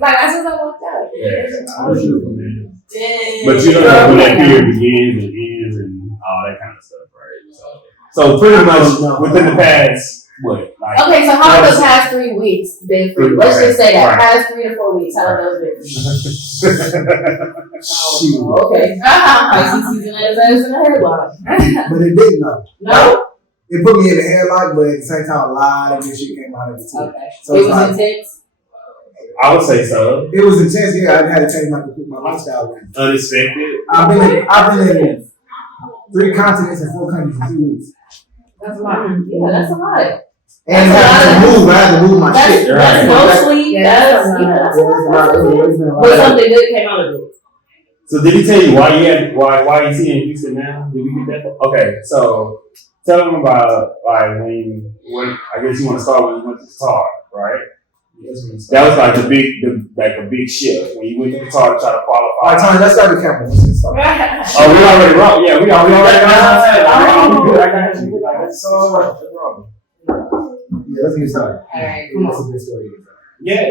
Like as soon as I walked out. Yeah. Oh, But you don't know when that period begins and ends and all that kind of stuff, right? So pretty much within the past, what? Like, okay, so how have the past 3 weeks been for you? Let's just say that past 3 to 4 weeks. How have those been? Okay. Pisces season as in a headlock. But it didn't though. No. It put me in a headlock, but at the same time, a lot of good shit came out of it too. Okay. So it was intense. I would say so. It was intense. Yeah, I had to change my lifestyle. Unexpected. I've been in 3 continents and 4 countries in 2 weeks. That's a lot. Yeah, that's a lot. And I had to move my shit. That's no sleep. That's a lot. But something good came out of it. So did he tell you why you in Houston now? Did we get that? Okay, so tell them about like when I guess you want to start when you went to Qatar, right? That was like a big shift when you went to Qatar to try to qualify. All right, Tony, let's start the camera. Let's get started. Oh, we already wrong. Yeah, we already wrong. So, yeah, let's get started. All right, Come on. This story. Yeah.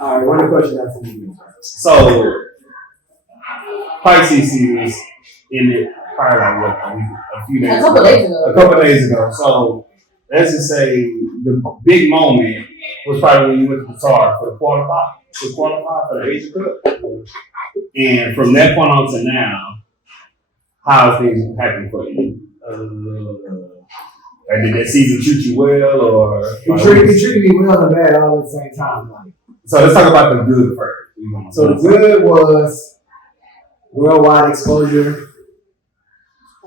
All right, one question after you. So, Pisces season ended probably like what, a few days a couple days ago. A couple days ago. So, let's just say the big moment was probably when you went to Qatar to qualify for the Asia Cup. And from that point on to now, how have things happened for you? Like, did that season treat you well, or It treated me well and bad all at the same time. Like, so let's talk about the good first. So the good was worldwide exposure.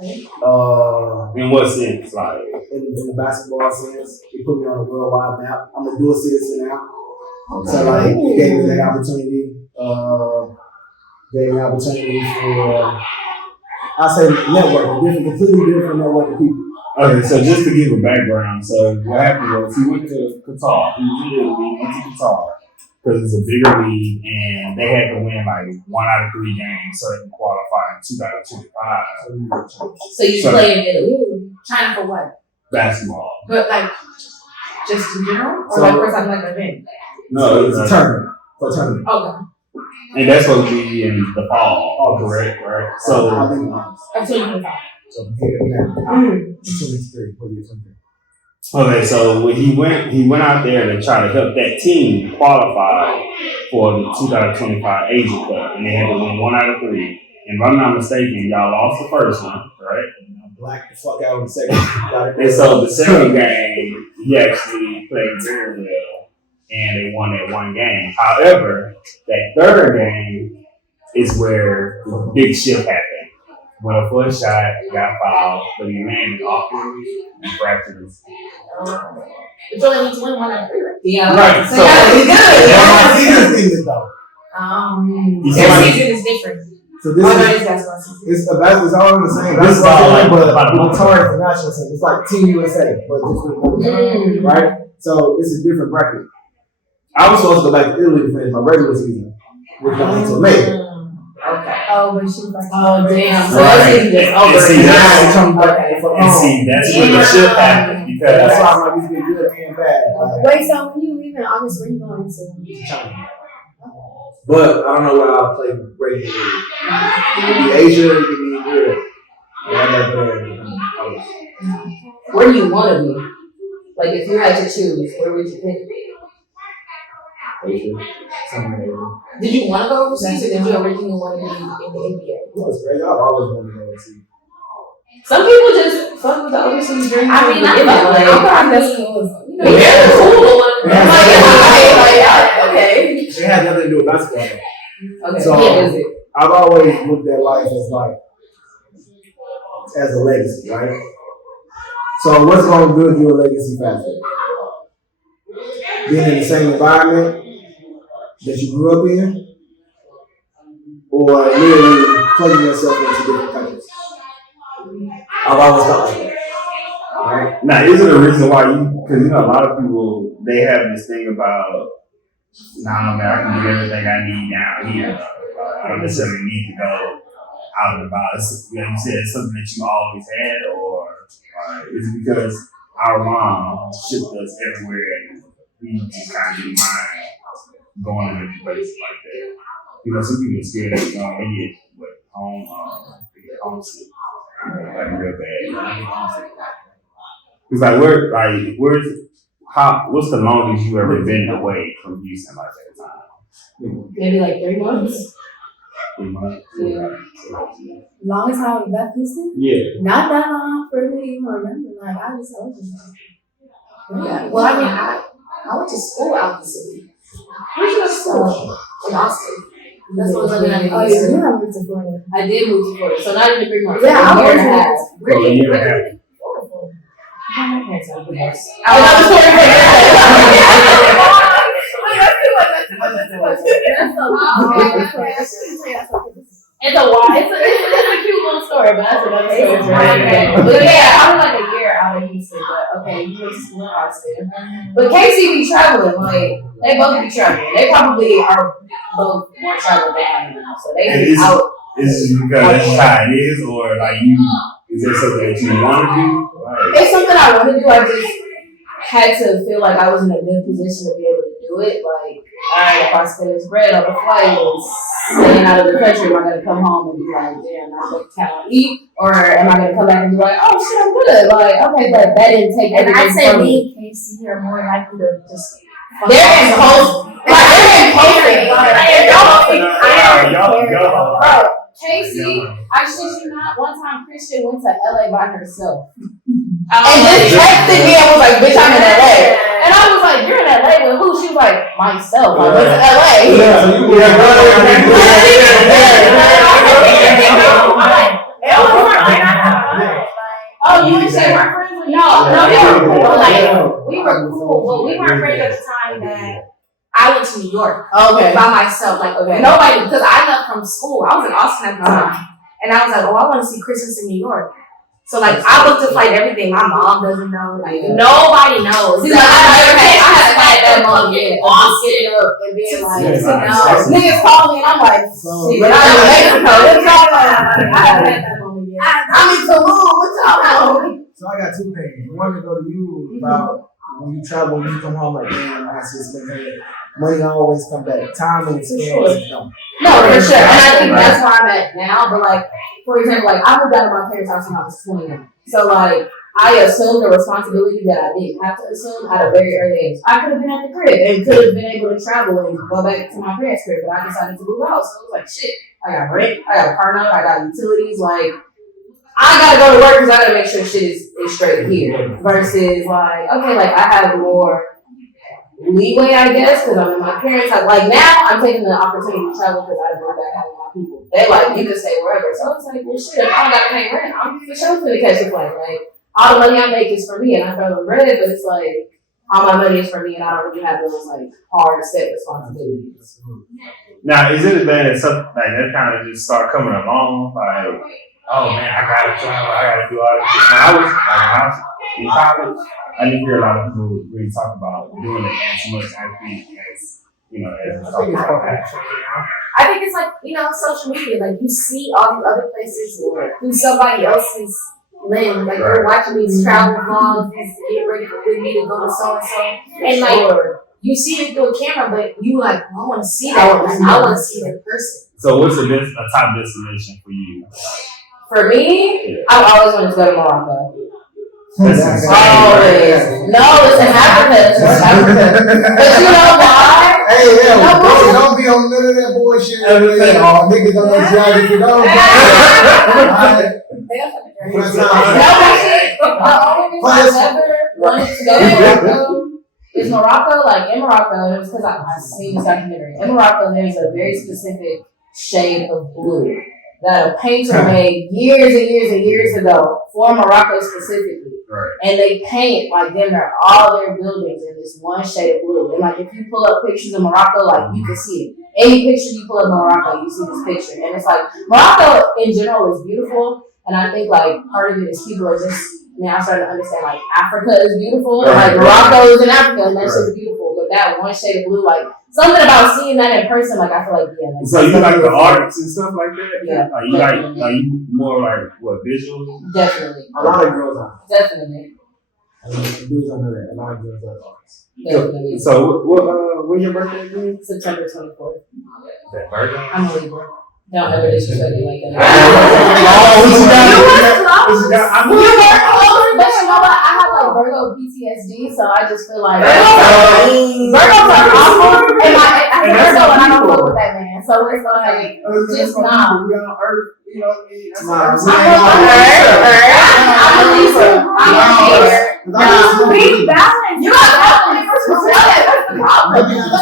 In what sense? Like In the basketball sense, it put me on a worldwide map. I'm a dual citizen now. So like, it gave me that opportunity. Gave me an opportunity for, I say networking, completely different networking people. Okay, so just to give a background, so what happened was he went to Qatar. He was in Italy, went to Qatar because it's a bigger league, and they had to win like 1 out of 3 games so they can qualify in 2025. So you play in Italy? China for what? Basketball. But like, just in general, or So- like first time like an event? No, It's a tournament. For a tournament. Okay. and that's supposed to be in the fall. Oh, correct, right? So I think honest. Of 2025. So here, 23. What year 23? okay, so when he went out there to try to help that team qualify for the 2025 Asia Cup, and they had to win 1 out of 3. And if I'm not mistaken, y'all lost the first one, right? Black the fuck out in the second. And so the second game, he actually played very well, and they won that 1 game. However, that third game is where the big shift happened. When a foot shot got fouled, but he landed awkwardly and fractured his. But you only need to win 1 out of 3, right? Yeah. Right, So so- yeah, it's good. This season though. You This see- season is different. So this Oh, is no, it's basketball season. it's all the same. This is all like but about a month. Qatar is the national team. It's like Team USA, but just with another team, right? So it's a different bracket. I was supposed to go back to Italy to finish my regular season, which got until May. Okay. Oh, but she was like, Oh, damn. So Right. that season just over. And see, Now that's- I'm coming back Okay. from And home. see, that's where the shift happened because That's why I'm like, it's been good and bad. Like, wait, so when you leave in August, where you going to? China. But I don't know where I'll play great. It could be Asia, it could be Europe. Yeah, I'm not there. Where do you want to be? Like, if you had to choose, where would you pick? Asia, somewhere there. Did you want to go overseas, or did you originally want to be in the NBA? It was great. I've always wanted to go see. Some people just fuck with the overseas dream. I mean, I like, thought that's cool. you know, yeah, cool. I'm like, yeah, okay. It had nothing to do with basketball. Okay, So- yeah, is it? I've always looked at life as like as a legacy, right? So what's going to build you a legacy faster? Being in the same environment that you grew up in, or literally plugging yourself into different countries? I've always thought like that. Right? now is it a reason why because you know a lot of people they have this thing about nah man I can do everything I need down here. I don't necessarily need to go out and about. You know, you said it's something that you always had, or Like, it's because our mom shipped us everywhere and we just kind of didn't mind going to different places like that. You know, some people are scared that they get they get homesick. Like real bad. It's like what's the longest you ever been away from Houston like that time? Maybe like 3 months. 3 months? Yeah. Longest time we left Houston? Yeah. Not that long for me to even remember. Like, I was Yeah. Well, I mean, I went to school out the city. Where'd you go to school? In Austin. That's what I was looking at. Oh, yeah, you have moved to Florida. I did move to Florida, so not even 3 months. Yeah, a I year was and a half. So a year and a half. My parents are the best. It's a cute little story, but that's another story. But yeah, I was like a year out of Houston, but okay, you went to school in Austin. But Casey be traveling, like, they both be traveling. They probably are both more traveled than I am, so they be out. Is it because that's how it is, or like is there something that you want to do? Like, It's something I want to do, I just had to feel like I was in a good position to be able to do it. Like, alright, if I spend this bread on the flight and staying out of the country, am I gonna come home and be like, damn, I'm going to town and eat? Or am I gonna come back and be like, oh shit, I'm good? Like, okay, but that didn't take And I'd everything say from me and Casey are more likely to just. They're impulsive. Like, they're impulsive. Bro, Casey, I shit you not, one time Christian went to LA by herself. And just texted me and was like, bitch, I'm in LA. And I was like, you're in LA with who? She was like, myself. I went to LA. Oh, you didn't say we're friends with No, we were cool. Like, Yeah. we were cool, but we weren't friends at the time that I went to New York Okay. by myself. Like, Okay. nobody, because I left from school. I was in Austin at the time. And I was like, oh, I want to see Christmas in New York. So, like, I booked a flight, everything. My mom doesn't know. Like, nobody knows. See, like, I had that moment yet. Of just getting up and being like, niggas call me and I'm like, shit, but I'm in Mexico. What's y'all on? I haven't had that moment yet. I'm in Tulum. What's y'all on? So I got 2 things. One to go to you about when you travel, when you come home, like, damn, I just been here. Money always come back. Time and experience don't. No, for sure. And I think that's where I'm at now. But like, for example, like I moved out of my parents' house when I was 21. So like, I assumed a responsibility that I didn't have to assume at a very early age. I could have been at the crib and could have been able to travel and go back to my parents' crib, but I decided to move out. So it was like, shit, I got rent, I got a car note, I got utilities. Like, I gotta go to work because I gotta make sure shit is straight here. Versus like, okay, like I have more leeway, I guess, because I'm in my parents' house. Like now, I'm taking the opportunity to travel because I don't go back home with my people. They like, you can stay wherever. So it's like, well, shit, if I don't gotta pay rent, I'm for sure gonna catch a flight. Like, all the money I make is for me, and I throw them bread, but it's like, all my money is for me, and I don't really have those like hard set responsibilities. now, is it a thing that something like that kind of just start coming along? Like, oh man, I gotta travel, I gotta do all this. When I was in college, I didn't hear a lot of people really talk about doing it as much as as I think it's like, social media. Like, you see all these other places through somebody else's lens. Like, you're watching these travel vlogs, get ready with me to go to so-and-so. And, like, you see it through a camera, but you like, I want to see that. Like, I want to see that person. So what's a top destination for you? For me, I've always wanted to go to Morocco. That's insane. Always. No, it's in Africa. It's North Africa. But you know why? Hey, yeah, No, bro, but- don't be on none of that bullshit. Oh, niggas don't know geography. Don't. Alright. No, but I've never wanted to go to Morocco. Is Morocco, like in Morocco, and it was because I've seen this documentary. In Morocco, there's a very specific shade of blue that a painter made years and years and years ago for Morocco specifically. Right. And they paint like all their buildings in this one shade of blue. And like if you pull up pictures of Morocco, like you can see it. Any picture you pull up of Morocco, you see this picture. And it's like Morocco in general is beautiful. And I think like part of it is people are just now starting to understand like Africa is beautiful. Right. Like Morocco is in Africa and that's just beautiful. But that one shade of blue, like something about seeing that in person, like I feel like like. So you like the arts and stuff like that? Yeah. Are you are you more like what visual? Definitely. A lot of girls are. Definitely. Dudes I know that. A lot of girls are artists. Definitely. So when your birthday again? September 24th. That birthday? I'm a Libra. Don't ever disrespect me like that. Oh, what you got? What you got? I'm But you know what? I have like Virgo PTSD, so I just feel like Virgos are awful. And I'm a Virgo and I don't fuck with that man. So it's like just nah. We on Earth, you know what I mean? That's what I'm I'm a Libra. I'm a hater. Be balanced. You got balance. That's the problem. But you know,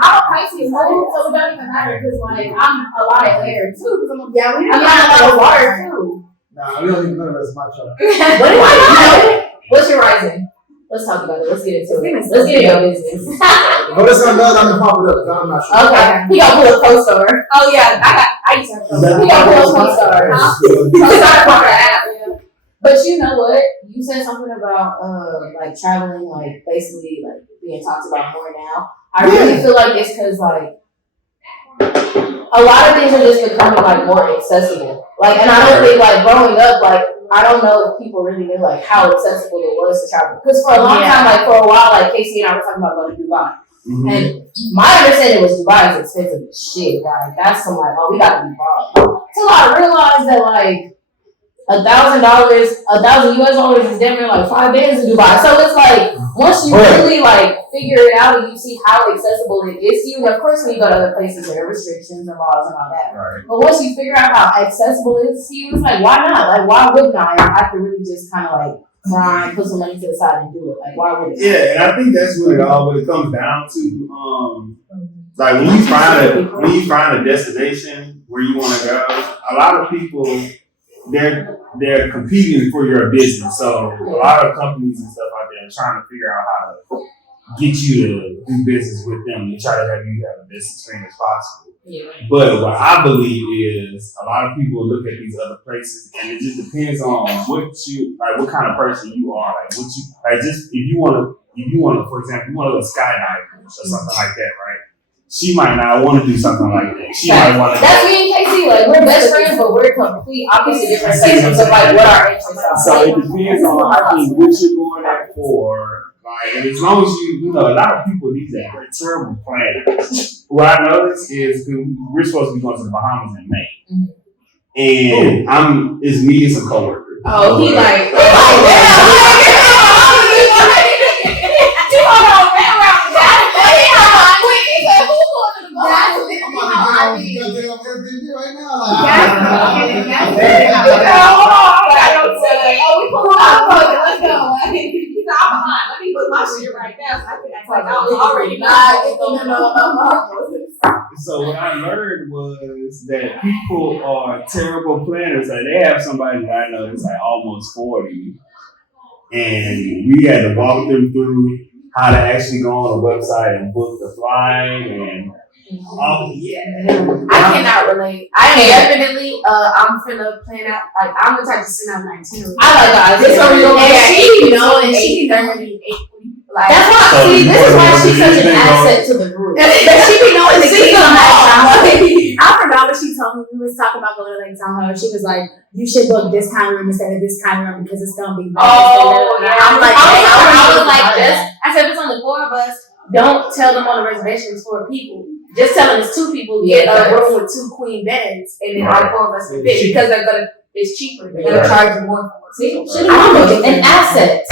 I'm a Pisces moon, so it don't even matter because like I'm a lot of air too. Because I'm a lot of water too. Nah, we don't even know the rest of my chart. What do I know? What's your rising? Let's talk about it. Let's get into it. Let's get into your business. But it's something else I'm gonna pop it up, 'cause I'm not sure. Okay. He got pull a co-star. Oh yeah, I used to have He got pull a co-star. Co-star. But you know what? You said something about like traveling, like basically like being talked about more now. I really feel like it's because like a lot of things are just becoming like more accessible. Like, and I don't think like growing up, like I don't know if people really knew like how accessible it was to travel. Because for a long time, like for a while, like Casey and I were talking about going to Dubai. Mm-hmm. And my understanding was Dubai is expensive as shit. Like that's some like, oh, we got to be broad. Until I realized that like $1,000, $1,000 is damn near like 5 days in Dubai. So it's like once you really like figure it out and you see how accessible it is to you, of course when you go to other places there are restrictions and laws and all that. Right. But once you figure out how accessible it is to you, it's like why not? Like why wouldn't I have to really just kind of like grind, put some money to the side and do it? Like why would it? Yeah, and I think that's really all what it comes down to. Like when you find a destination where you want to go, a lot of people they're competing for your business. So a lot of companies and stuff out there are trying to figure out how to get you to do business with them and try to have you have the best experience possible. Yeah. But what I believe is a lot of people look at these other places and it just depends on what kind of person you are. If you want to, for example, you want to go skydiving or something like that, right? She might not want to do something like that. She might want to. That's me and Casey. Like we're best friends, but we're complete opposite different sections of like what our interests are. So it depends on I think what you're going out for. Like, and as long as you know, a lot of people these days are terrible planners. What I noticed is we're supposed to be going to the Bahamas in May, and it's me and some coworkers. Oh, he like. Let me put my shit right now so I can act like I was already So what I learned was that people are terrible planners. Like they have somebody that I know that's like almost 40, and we had to walk them through how to actually go on a website and book the flight and. Oh yeah. I cannot relate. I am definitely I'm finna plan out like I'm the type to send out an itinerary. I like that. This is and she like that's why this is why she's such an asset to the group. she be knowing the She's key on that. I forgot what she told me. We was talking about going to Lake Tahoe. She was like, "You should book this kind of room instead of this kind of room because it's gonna be." I'm like, I was like, I said, if it's only 4 of us, don't tell them on the reservation it's 4 people. Just tell them it's 2 people. Get a room with 2 queen beds, and then all 4 of us can fit because it's cheaper. They're gonna charge you more for it. An asset.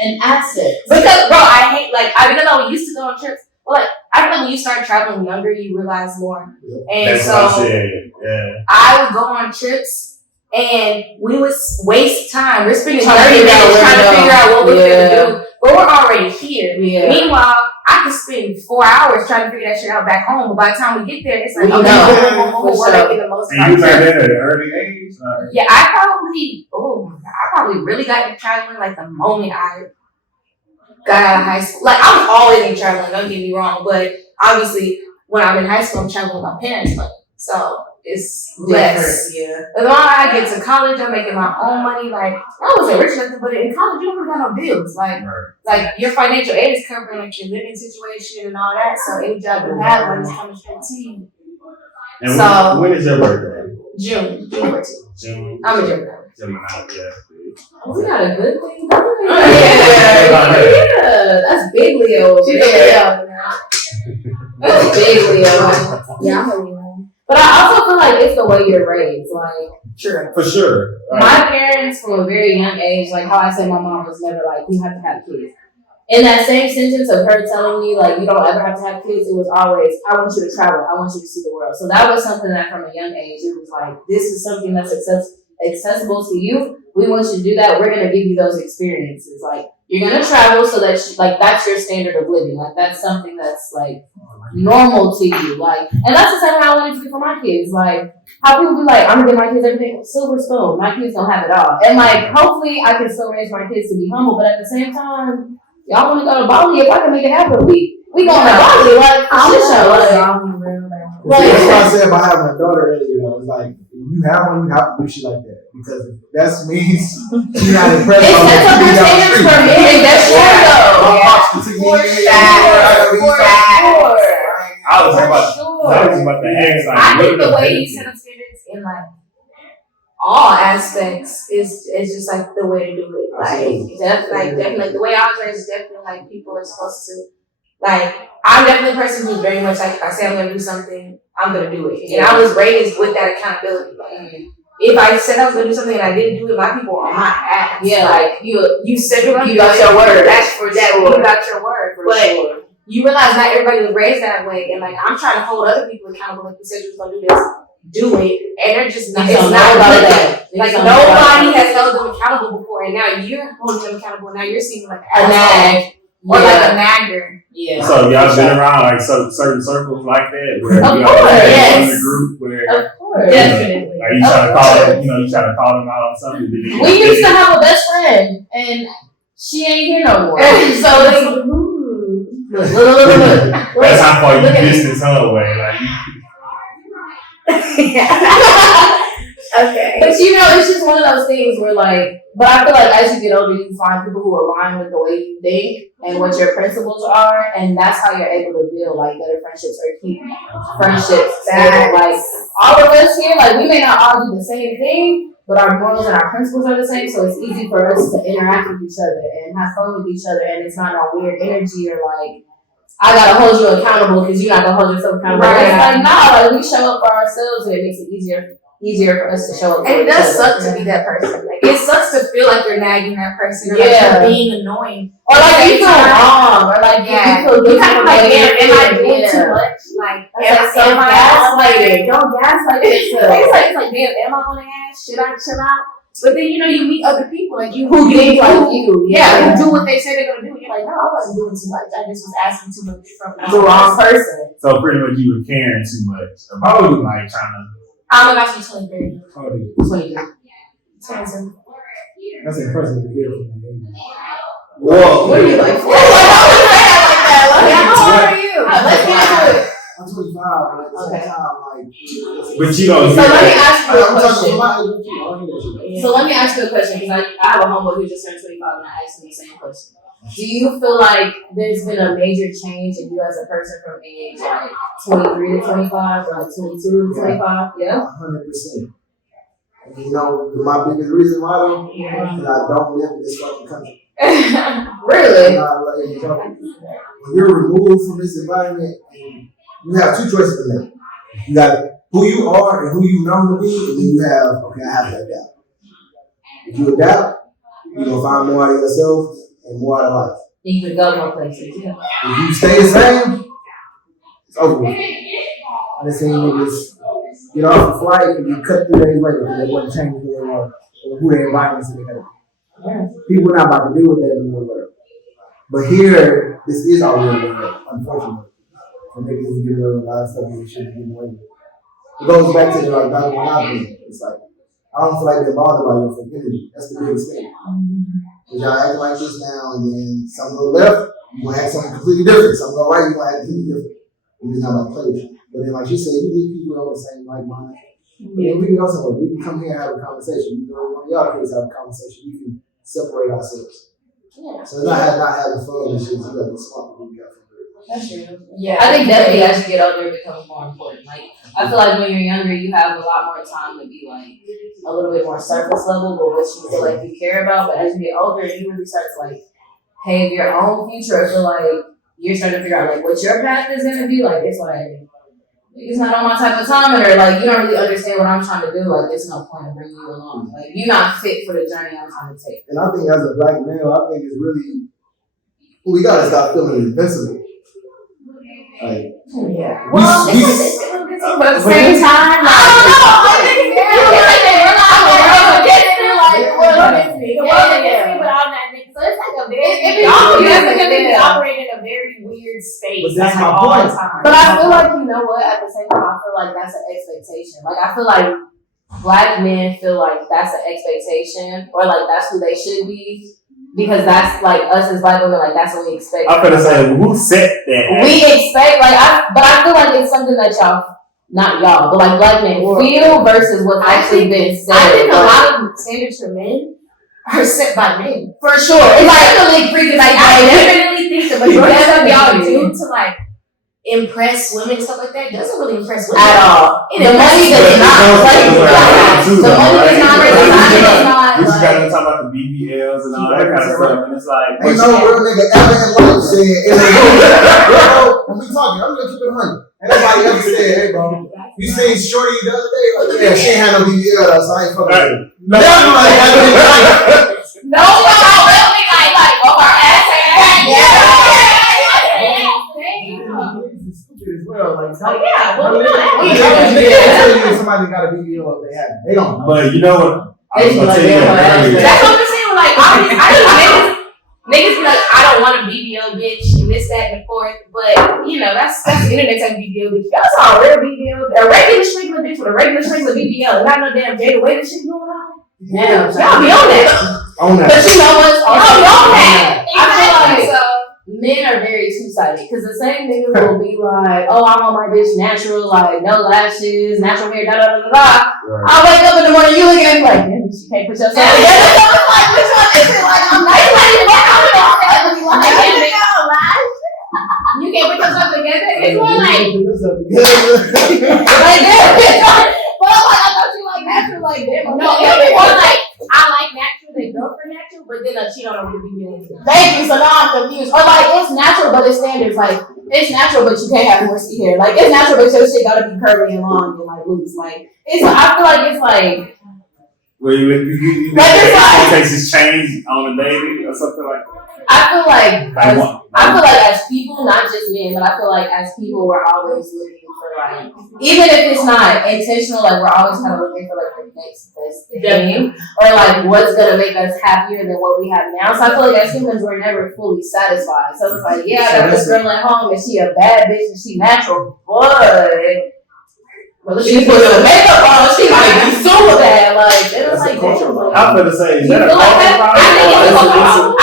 An asset. Because, bro, I hate I don't know. We used to go on trips. Well, I feel like when you start traveling younger, you realize more. And That's so what I said. Yeah. I would go on trips and we would waste time. We're spending 30 Trying to minutes trying to figure out what we're gonna do. But we're already here. Yeah. Meanwhile, I could spend 4 hours trying to figure that shit out back home. But by the time we get there, it's like, We okay, know. we're making the most of our And you learned trip. that at an early age? Yeah, I probably really got into traveling like the moment I got out of high school. Like, I was always in traveling, don't get me wrong, but obviously when I'm in high school, I'm traveling with my parents' money. So is less. Yeah. The longer I get to college, I'm making my own money. Like I wasn't rich nothing, but in college you don't got no bills. Like your financial aid is covering like your living situation and all that. So any job you have, money's coming straight to you. And So- when is your birthday? June 14th. June. I'm a Gemini. Gemini, yeah. We got a good thing going. Yeah. Yeah. That's big Leo. She's a Yeah. Leo. That's big Leo. Yeah, I'm a Leo. But I also feel like it's the way you're raised. Like, True. For sure. Right. my parents, from a very young age, like how I say my mom was never like, you have to have kids. In that same sentence of her telling me, like, you don't ever have to have kids, it was always, I want you to travel. I want you to see the world. So that was something that from a young age, it was like, this is something that's accessible to you. We want you to do that. We're going to give you those experiences. Like, you're going to travel so that, like, that's your standard of living. Like, that's something that's, like, normal to you. Like, and that's the same way I wanted to be for my kids. Like, how people be like, I'm going to give my kids everything silver spoon. My kids don't have it all. And, like, hopefully I can still raise my kids to be humble, but at the same time, y'all want to go to Bali? If I can make it happen, we going to Bali. Like, I'm shit show. Like, That's what I said about having a daughter earlier. You know, it's like if you have one, you have to do shit like that because that means you're not impressed. it sets up your standards for me. That's true, though. I was talking about the ass. Like, I think the way literally. you set up standards in like all aspects is just like the way to do it. Definitely the way I was raised is definitely like people are supposed to like. I'm definitely a person who's very much like if I say I'm gonna do something, I'm gonna do it. And I was raised with that accountability. Like, if I said I was gonna do something and I didn't do it, my people are on my ass. Yeah, like, You said you're gonna you do got it, your word. That's for that. Sure. You got your word. for But sure. you realize not everybody was raised that way, and like I'm trying to hold other people accountable. Like you said, you was gonna do this, do it, and they're just not. It's Niggas don't not know about good. that. Like Niggas don't know about nobody that. has held them accountable before, and now you're holding them accountable. Now you're seeing like A an asshole nag. or like Yeah. a nagger. Yeah. So y'all been around like certain circles like that where Of y'all course, in yes. the group where Of course. Definitely. like you trying to call them, you trying to call them out on something. We used to have a best friend, and she ain't here no more. So it's look. That's how far you Look at it. distance her away. Like Okay. But you know, it's just one of those things where like, but I feel like as you get older, you find people who align with the way you think and what your principles are, and that's how you're able to build like better friendships or keep friendships stable. Like all of us here, like we may not all do the same thing, but our morals and our principles are the same, so it's easy for us to interact with each other and have fun with each other, and it's not no weird energy or like, I gotta hold you accountable because you're not gonna hold yourself accountable. Right. It's like, no, like we show up for ourselves and it makes it easier for us to show up for And it each does other. suck to be that person. Like it sucks to feel like you're nagging that person or Yeah. like you're being annoying. Or like you feel wrong, or like Yeah. you feel You guilty kind for of like, making am I doing yeah. too much? Like, That's like am I gaslighting. Don't gaslight yourself. It's like, damn, am I on the ass? Should I chill out? But then, you know, you meet other people, like you Who think like you? Yeah, who do what they say they're gonna do. And you're like, no, I wasn't doing too much. I just was asking too much from The wrong person. so pretty much you were caring too much. About like trying to I'm about to be 23. How old are you? 22. 22. That's impressive to hear from you. whoa. What are you like? Yeah, how old are you? Let's get into it. I'm 25, but at the Okay. same time, like. But you don't So hear let me that. ask you a I'm talking question. about my age, too. I don't hear that shit. So let me ask you a question because I have a homeboy who just turned 25 and I asked him the same question. Do you feel like there's been a major change in you as a person from age like 23 to 25 or like 22 to 25? Yeah. 100%. And you know, my biggest reason why though, is I don't live in this fucking country. Really? You know, when you're removed from this environment, you have two choices to make. You got who you are and who you know to be, and then you have, okay, I have to adapt. If you adapt, you're going to find more out of yourself and more out of life. You could go more places. Yeah. If you stay the same, it's over with. I just seen niggas get off the flight and be cut 3 days later because they wasn't changing who they were or who their environments they had. People are not about to deal with that in the real world. But here, this is our real world, unfortunately. For niggas to get rid of a lot of stuff they shouldn't be away with. It goes back to the like that one I've been. It's like, I don't feel like they're bothered by your fake energy. That's the biggest thing. Because y'all acting like this now, and then some go left, you gonna act something completely different. Some go right, you gonna act completely different. We're just not about to play with you. But then, like she said, you meet people who are the same like mind. Yeah, we can go somewhere. We can come here and have a conversation. You know, one of y'all kids have a conversation. We can separate ourselves. Yeah. So it's not having fun and shit. You gotta be smart when you got fun. That's true. Yeah. I think definitely as you get older, it becomes more important. Like, I feel like when you're younger, you have a lot more time to be like a little bit more surface level with what you feel like you care about. But as you get older, you really start to like pave your own future. I feel like you're starting to figure out like what your path is gonna be. Like, it's like it's not on my type of time, or like you don't really understand what I'm trying to do. Like, there's no point in bringing you along. Like, you're not fit for the journey I'm trying to take. And I think as a black male, I think it's really we gotta stop feeling invincible. Like, Yeah. Well, it's but at the same time, like, operate in a very weird space. But that's my all point. the time. But I feel like, you know what, at the same time, I feel like that's an expectation. Like, I feel like black men feel like that's an expectation, or like that's who they should be, because that's like us as black women, like that's what we expect. I'm gonna say, who set that? We expect, like, but I feel like it's something that not y'all, but like black men feel versus what's actually been said. I think a lot of standards for men are set by men. For sure. It's like really freaking like I definitely think the majority of stuff y'all do to like impress women and stuff like that doesn't really impress women at all. It The money does not. Like, the money does not. We just got to talk about the BBLs and all that kind of stuff, and it's like, ain't no real nigga ever in life said, bro, when we talking, I'm gonna keep it 100. Anybody ever said, hey, bro, you seen Shorty the other day? Like, yeah, she ain't had no BBL, so I ain't fucking with her. no, No, really like oh our ass Stupid as well. Like, yeah, well, somebody got a BBL if they have it. They don't know. but you know what? I was gonna tell you that earlier. that's what I'm saying. Like, I niggas be like, I don't want a BBL bitch and this, that, and the fourth. But you know, that's the internet type BBL bitch. Y'all saw a real BBL, a regular regular bitch with a regular BBL, and not no damn Jada Waiter shit going on. Yeah, Y'all be on that. On that. but you know what's Y'all be on that. I feel like So, men are very two-sided, because the same niggas will be like, oh, I want my bitch natural, like no lashes, natural hair, da da da da da. Right. I wake up in the morning, you look at me like, damn, you can't put yourself together. Like, which one is it? Like, I'm not even you can't put yourself together. It's more like, like that. But I'm like, I thought you like natural, like damn. no, it's more like, I like natural, they go for natural, but then I cheat on her with BBL. Thank you. So now I'm confused. Or like, it's natural, but it's standards. Like, it's natural, but you can't have horsey hair. Like, it's natural, but your shit gotta be curly and long and like loose. Like, it's. I feel like it's like. Where you Like, it's like- takes his change on a baby or something like that. I feel like. Like what? I feel like as people, not just men, but I feel like as people, we're always looking for like, even if it's not intentional, like we're always kind of looking for like the next best thing, or like what's gonna make us happier than what we have now. So I feel like as humans, we're never fully satisfied. So it's like, yeah, I got this girl at home and she a bad bitch and she natural, but she put some makeup on, she might be super bad. Like, it was like, I'm gonna say, is You that a feel like that? cultural problem?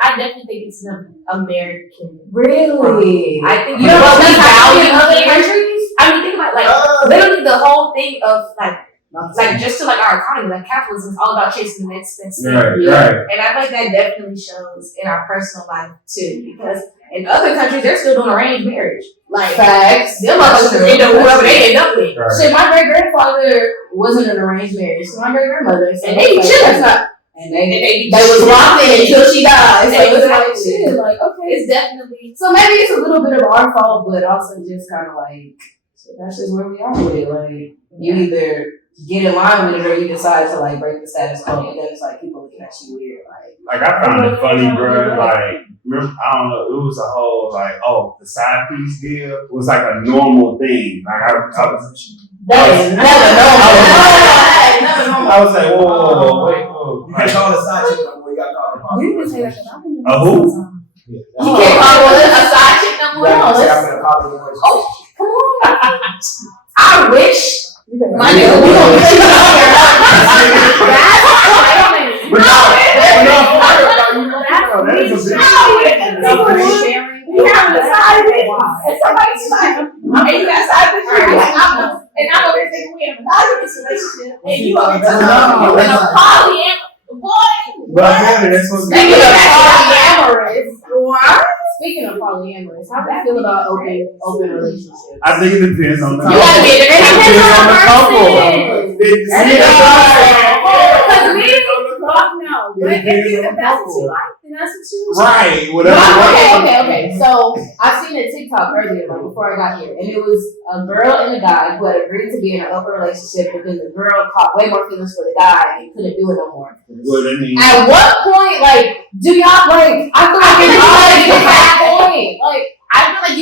I definitely think it's an American. really? I think You know what we value in other here. countries? I mean, think about literally the whole thing of like just to like our economy, like capitalism is all about chasing the next thing. Right. And I think that definitely shows in our personal life too, because in other countries they're still doing arranged marriage. Like Facts. them motherfuckers end up whoever they end up with. Right. Shit, my great grandfather wasn't an arranged marriage. So my great grandmother, And they be chilling. And they They was locked in until she died. So it's like Exactly. shit. Like okay. It's definitely So maybe it's a little bit of our fault, but also just kind of like shit, that's just where we are with it. Like you either get in line with it or you decide to like break the status quo, and then it's like people looking at you weird. Like I found it funny, bro. Like remember, I don't know, it was a whole like, oh, the side piece deal was like a normal thing. Like I was. That is never normal. I was like, whoa, wait, whoa. You can't call it a side chick no more. You gotta call it a pop. You can say that because I've been A who? You can't call it a side chick no more. No, let's- Oh, come on. I wish my nigga We we don't don't think about we having a side bitch, and somebody's like, hey, you got a side bitch, and I'm over here thinking we have a side bitch. relationship. And you over there. You in a But apparently that's supposed to Speaking be. of polyamorous, What? speaking of polyamorous, how do you feel about open relationships? I think it depends on the You gotta be It depends on the couple. Because me, fuck no. But if that's what you like, then that's what you like. Right, whatever. Okay. So I seen a TikTok earlier, like before I got here, and it was a girl and a guy who had agreed to be in an open relationship, but then the girl caught way more feelings for the guy and couldn't do it no more. Well, that means At what point, like, do y'all like? I feel like it's always at that point. Like, I feel like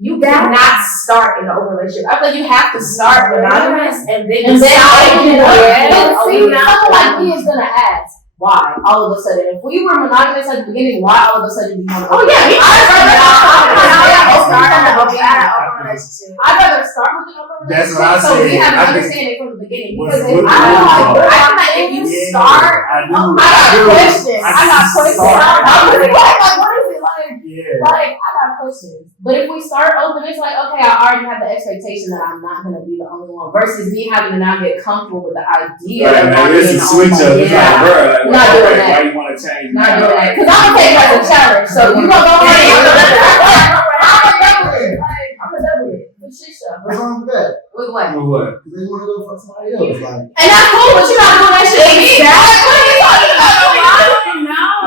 you cannot start in an open relationship. I feel like you have to start monogamous and then decide. But see, someone like me is gonna ask. Why? All of a sudden, if we were monogamous at the beginning, why all of a sudden become? Oh yeah, I'd rather start with an open relationship. That's what I So we said. have an I think- understanding from the beginning. What's- Because if what- I feel like if you start, I do. I got questions. I got questions. I'm really like, what is it like? Yeah. Like, I got questions. But if we start open, it's like, okay, I already have the expectation that I'm not going to be the only one. Versus me having to now get comfortable with the idea Right, of now not this being is the only switch one. up. It's like, Yeah. bro, like, Not doing why that. you want to change? Not doing that. Because I'm going to take it as a challenge. So you going to go ahead and I'm going to double it. Like, I'm going to double it. With shit stuff. What's wrong with that? With what? For what? Because they want to go fuck somebody else. Like, And that's cool, but you're not doing that shit to me. Like, what are you talking about?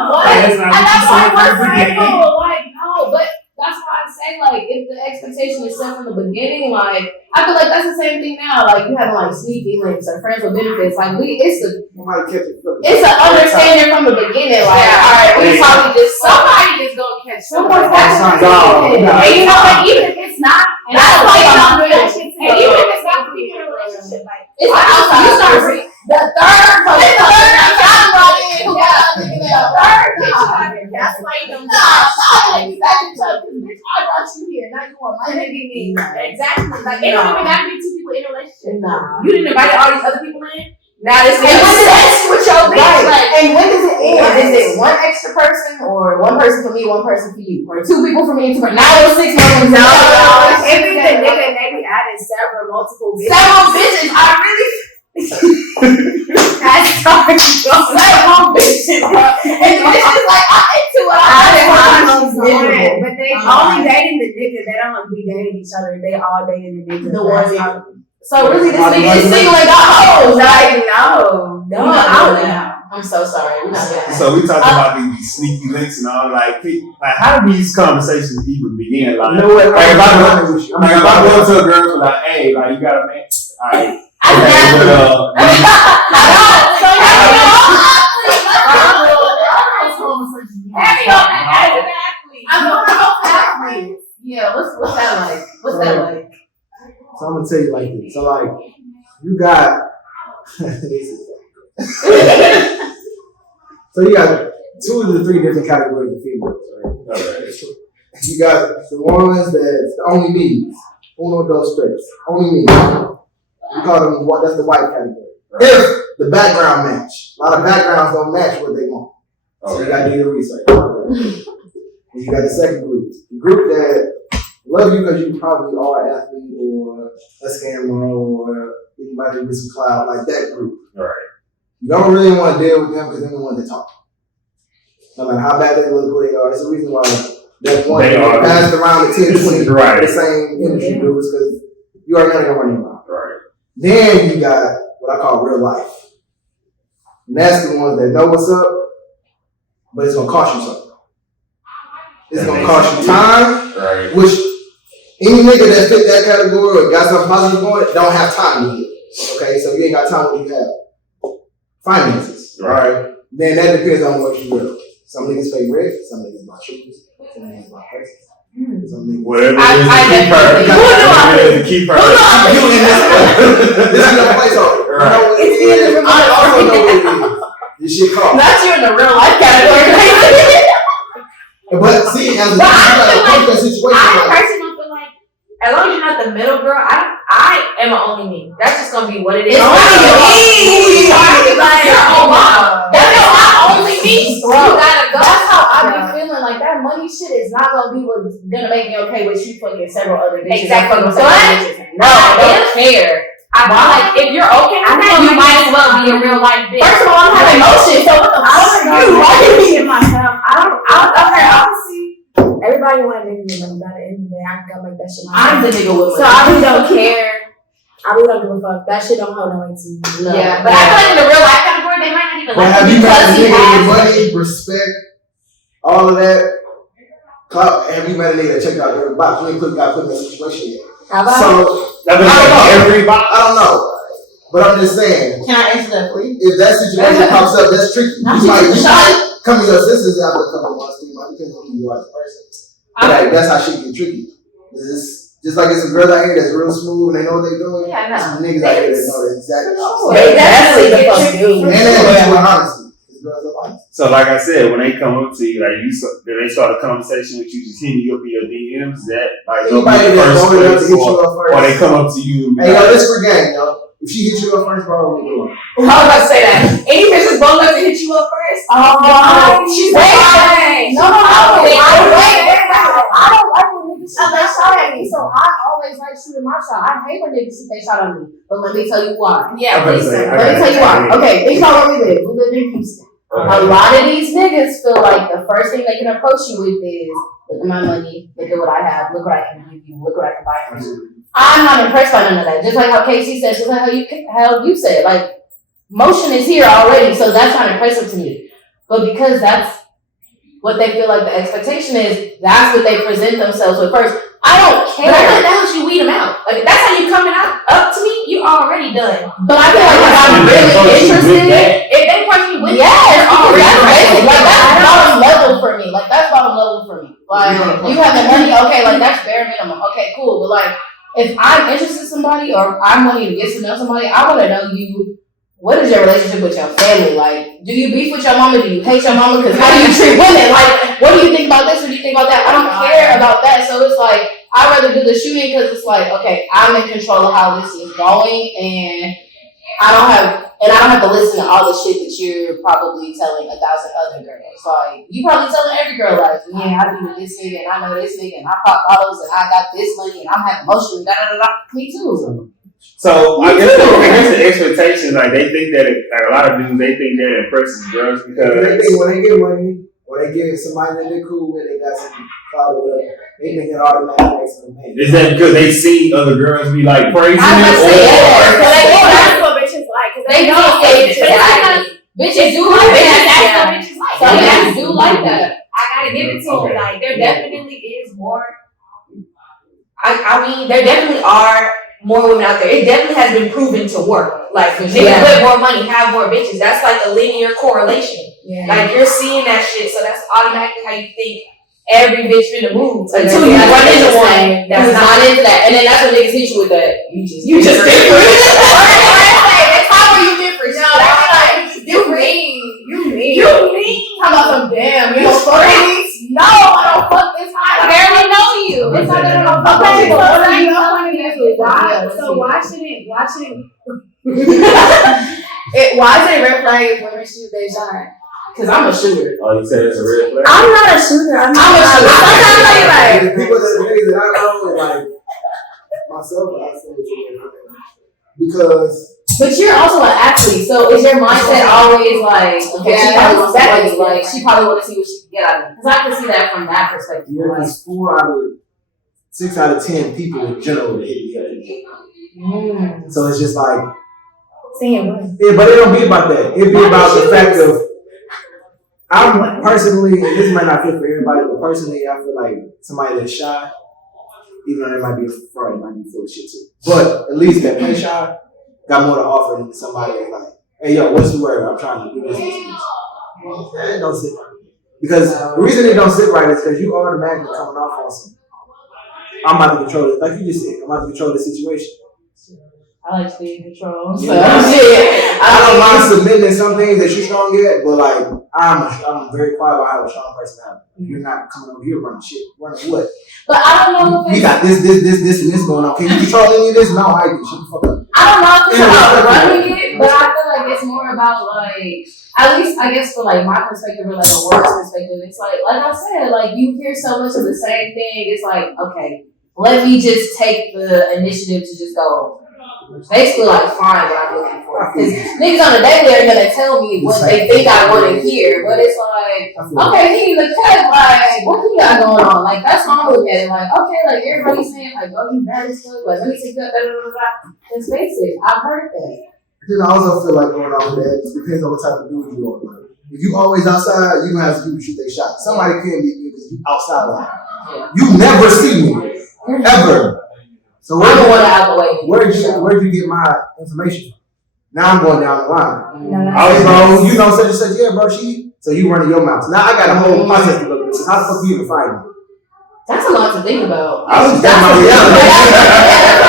What? That's not And that's what why you we're said from the beginning. single. Like, no, but that's why I say, like, if the expectation is set from the beginning, like, I feel like that's the same thing now. Like, you having, like, sneaky links or friends with benefits. Like, nobody catch it. it's an understanding from the beginning. Like, Yeah. all right, we Yeah. probably just, Somebody is gonna catch someone's somebody. catching No. something. And you know what? Even if it's not, And that's why I'm and doing even if it's not for people in a relationship, like it's like, you start the third person. Who got the third person. that's why you don't. Bitch, I brought you here. Now you want my nigga me. Exactly. Like it don't even have to be two people in a relationship. Nah. You didn't invite all these other people in. Now this is And when sex with your bitch. Right. Like, And when does it end? Is it one extra person or one person for me, one person for you? Or two people for me and two people? Now it's 6 months. No, Several every the nigga and they be adding several multiple bitches. bitches. I really Hashtag several bitches, bro. And the bitches like, I'm into it. But they only dating the nigga. They don't be dating each other. They all dating the nigga. The one That's how- So really, this nigga is single and got hoes. Like, no. we're not doing that. I'm so sorry. We're not doing that. So we talking about these sneaky links and all. Like how do these conversations even begin? Like, You know what? Like, if I go with you. like, if I go to a girl like, hey, like, you got a man? Alright. I Okay, know. Yeah, what's that like? What's that like? So I'm gonna tell you like this. So like, you got. So you got 2 of the 3 different categories of females, right? You got the ones that's only me, uno, dos, tres, only me. We call them that's the white category. If the background match, a lot of backgrounds don't match what they want, so you gotta do your research. And you got the second group, the group that love you because you probably are an athlete or a scammer or anybody with some clout, like that group. Right. You don't really want to deal with them because they're the ones that talk. No matter how bad they look, who they are, it's the reason why that one They are. passed around the 10, 20, Right. the same industry dudes because you already know they're running your mouth. Right. Then you got what I call real life. And that's the ones that know what's up, but it's going to cost you something. It's That going to makes cost you sense. time, Right. which any nigga that fit that category or got something positive going don't have time to get. Okay, so you ain't got time when you have finances. Right. Alright. Then that depends on what you will. Some niggas pay rent, some niggas buy shoes, some niggas buy purses. Some niggas Whatever I it is, the key person. Whatever it is, the key person. you in this this is your place on. You know what it is. I also know what it is. This shit costs. Not you in the real life category. But see, as a you gotta approach that situation I like personally feel like as long as you're not the middle girl, I am an only me. That's just gonna be what it is. It's only me. That's not only me. You gotta go. That's how I be feeling. Like that money shit is not gonna be what's gonna make me okay with you fucking several other bitches. Exactly. I'm fucking several bitches. No, I don't care. I feel like if you're okay with that, you might as well be a real life bitch. First of all, I'm having emotions, so what the fuck are you shit myself. Okay, honestly, everybody want a nigga with money. By the end of the day, I gotta make that shit myself. I'm the nigga with So I really don't care. I really don't give a fuck. That shit don't hold no weight to me. No. Yeah, but I feel like in the real life category, they might not even But like have you you met because a he nigga with has money, respect, all of that? Have you met a nigga that checked out every box? You ain't got put in that situation yet. How about So That was I don't know. everybody. I don't know. But I'm just saying, Can I answer that, please? if that situation pops up, that's tricky. Not You might shot. come to your sisters after a couple months, 3 months, depending on who you are as a person. Like, that's how shit get tricky. It's just like it's some girls out here that's real smooth and they know what they're doing. Yeah, I know. Some niggas out here that know the exact opposite. They definitely get the fuck tricky. do. And they hit you with honesty. These girls are honest. So like I said, when they come up to you, like they start a conversation with you, just hitting you up in your DMs, that like Anybody that's first bold enough to place, hit you up or they first. come up to you and be Hey, yo, like, this for gang, yo. If she hit you up first, bro, what we doing? I was about to say that. Any bitch is bold enough to hit you up first? Oh, she's wait. No, I don't like when niggas shoot their shot at me, so I always like shooting my shot. I hate when niggas shoot their shot at me, but let me tell you why. Yeah, I'm gonna please. say, Let me tell you why. Okay, it's not where we live. We live in Houston. A lot of these niggas feel like the first thing they can approach you with is, look at my money, look at what I have, look what I can give you, look what I can buy for you. I'm not impressed by none of that. Just like how Casey said, just like how you said, like, motion is here already, so that's not impressive to me. But because that's what they feel like the expectation is, that's what they present themselves with first. I don't care. But I feel like that helps you weed them out. Like that's how you coming out up to me. You already done. But I feel like if I'm really interested, If they approach me with yes, that, because that's basic. Like that's I bottom level for me. Like that's bottom level for me. Like you have the money, okay, like that's bare minimum. Okay, cool. But like if I'm interested in somebody or I'm wanting to get to know somebody, I want to know you. What is your relationship with your family? Like, do you beef with your mama? Do you hate your mama? Because how do you treat women? Like, what do you think about this? What do you think about that? I don't care about that. So it's like, I'd rather do the shooting because it's like, okay, I'm in control of how this is going and I don't have to listen to all the shit that you're probably telling 1,000 other girls. Like, you probably telling every girl, like, yeah, I be with this nigga and I know this nigga and I pop bottles and I got this money and I'm having emotions, da da da da. Me too. So I guess the expectations, like they think that like a lot of dudes, they think that impresses girls because When they get money, or they get somebody that they're cool with, they got some clout or whatever, they think it automatically makes them a man. is that because they see other girls be like praising I it, must say yes. or That's what bitches like. They do say bitches like it. Bitches do like that. That's what bitches like. Some bitches do like that. I gotta give it to them. Like there definitely is more. I mean, there definitely are more women out there. It definitely has been proven to work. Like niggas with more money have more bitches. That's like a linear correlation. Yeah. Like you're seeing that shit, so that's automatically how you think every bitch finna move Until you run into one that's not into that. And then that's when niggas hit you with that. You just different. How are you different? No, that's like, you mean. How about some damn, you don't fuck this? No, I don't fuck this high. I barely know you. It's not that I don't fuck Okay, this. so But like, you no know, one is why shouldn't why is it a red flag if women shoot their shot? Cause I'm a shooter. oh, you said it's a red flag. I'm not a shooter. I'm a shooter. Sometimes like The people that I know, and like myself, I say it's a red flag. Because But you're also an athlete, so is your mindset always like, okay, she probably wants to play, like she probably want to see what she can get out of it? Because I can see that from that perspective. yeah, Like, it's 6 out of 10 people in general that hit me up. So it's just like, seeing what? yeah, but it don't be about that. It be about the fact of, I'm personally, and this might not fit for everybody, but personally, I feel like somebody that's shy, even though they might be a fraud, they might be full of shit too. But at least that play shy got more to offer than somebody that's like, hey yo, what's the word? I'm trying to do this. It don't sit right. Because the reason it don't sit right is because you automatically coming off on some, I'm about to control it. Like you just said, I'm about to control the situation. I like to be in control. So Yeah. shit. I don't mind submitting some things that you're strong at, but like I'm very quiet about how a strong personality. You're not coming over here running shit. Running what? But I don't know if You it's, got this, and this going on. Can you control any of this? No, I can. Shut the fuck up. I don't know if it's about running it, but I feel like it's more about like, at least I guess for like my perspective or like a work's perspective, it's like I said, like you hear so much of the same thing. It's like, okay, let me just take the initiative to just go. basically like find what I'm looking for. Because niggas on the daily are gonna tell me what they think I want to hear, but it's like, okay, he in the cut, like, what he got going on? Like, that's how I'm looking at it. Like, okay, like everybody's saying, like, oh, you bad as fuck, like, let me take you up, blah, blah, blah, blah. Just basic. I've heard that. Then I also feel like going off of that, it depends on what type of dude you are. Like, if you always outside, you gonna have some people shoot their shot. Somebody can't beat you because you outside a lot. You never see me. Ever. So I'm the one out the way. where'd you get my information from? Now I'm going down the line. I was Bro, you know such and such, yeah, bro, so you running your mouth. Now I got a whole process to go through. How the fuck you even find me? That's a lot to think about. I was That's my reality.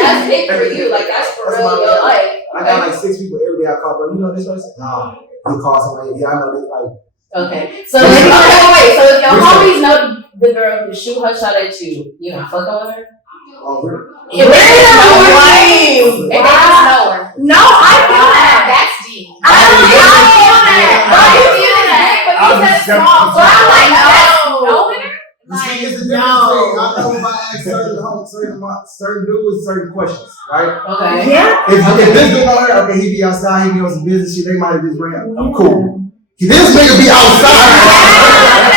That's it for you. Like, that's for That's real my in your life. I got like 6 people every day I call, bro. You know this person? Nah. You call somebody, yeah, I know this. Like, Okay. So if, wait. So if your homies know the girl who shoot her shot at you, you gonna fuck with her? oh, really? If they just know her. No, I feel that. That's deep. I feel that. Why you feel that? But you said small. So I'm like, no. The thing is the difference between, I know if I ask certain dudes certain questions, right? Okay. Yeah. If this dude know her, okay, he be outside, he be on some business shit, they might have just ran. I'm cool. This nigga be outside.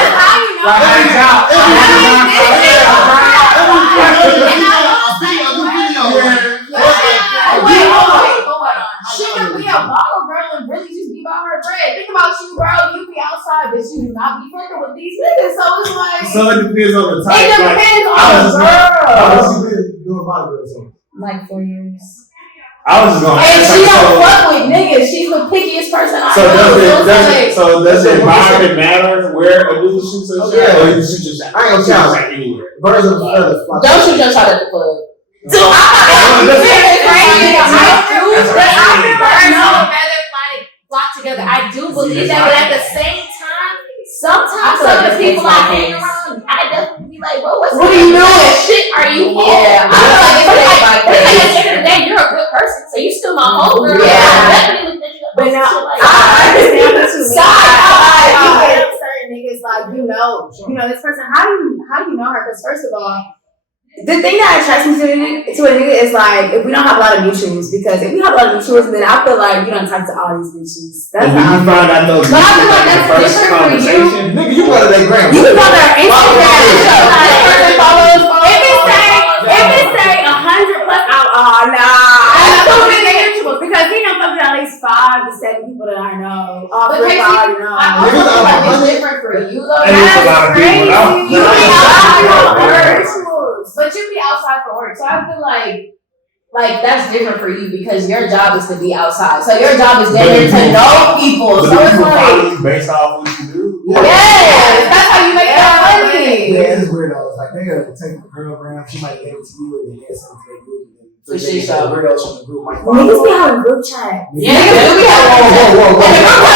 She could be a model girl and really just be about her bread. Think about you, bro. You be outside, but you do not be fucking with these niggas. So it's like, So it depends on the it type. depends on I the was How girl. long you been doing bodybuilding? So? Like 4 years. I was just gonna And ask she her, don't fuck with niggas. She's the pickiest person I so know. does it environment matter where a dude shoots a shot, Yeah. or you shoot your shot? I ain't gonna Shoot your challenge. shot anywhere. Birds of a feather flock. Don't shoot your shot at the club. Dude, I That's- flock together. I do believe that, but at the same time, sometimes I feel some like of the people I it's my hang case. around, I definitely be like, well, what's What are you doing? shit are you on? Yeah, I feel like it's But at the like end of the day, you're a good person, so you still my homegirl. Yeah. I definitely think you But now, shit like I understand what you mean. Side. You hit up certain niggas like you know this person. How do you know her? Because first of all, the thing that attracts me to a nigga is like if we don't have a lot of mutuals. Because if we have a lot of mutuals, then I feel like you don't talk to all these bitches. That's When how you find out those But I feel like that's first different for you. conversation. Nigga, you go to their gram. you can go to their Instagram. Like, If it say 100 plus, nah. Because he done fucked with at least 5 to 7 people that I know. All But three Casey, I already know. I also feel like it's different for you though. And it's a lot of people without. You be outside for work, Rituals. but you be outside for work. So I feel like that's different for you because your job is to be outside. So your job is getting to know people. But So do it's people follow like, you based off what you do? yes, that's how you make that money. Yeah, it's weird though. It's like they'll take the girl gram, she might give it to you and then get something to their group. For shit show. Where else from the group might follow. Niggas be having group chat. Yeah, niggas do be having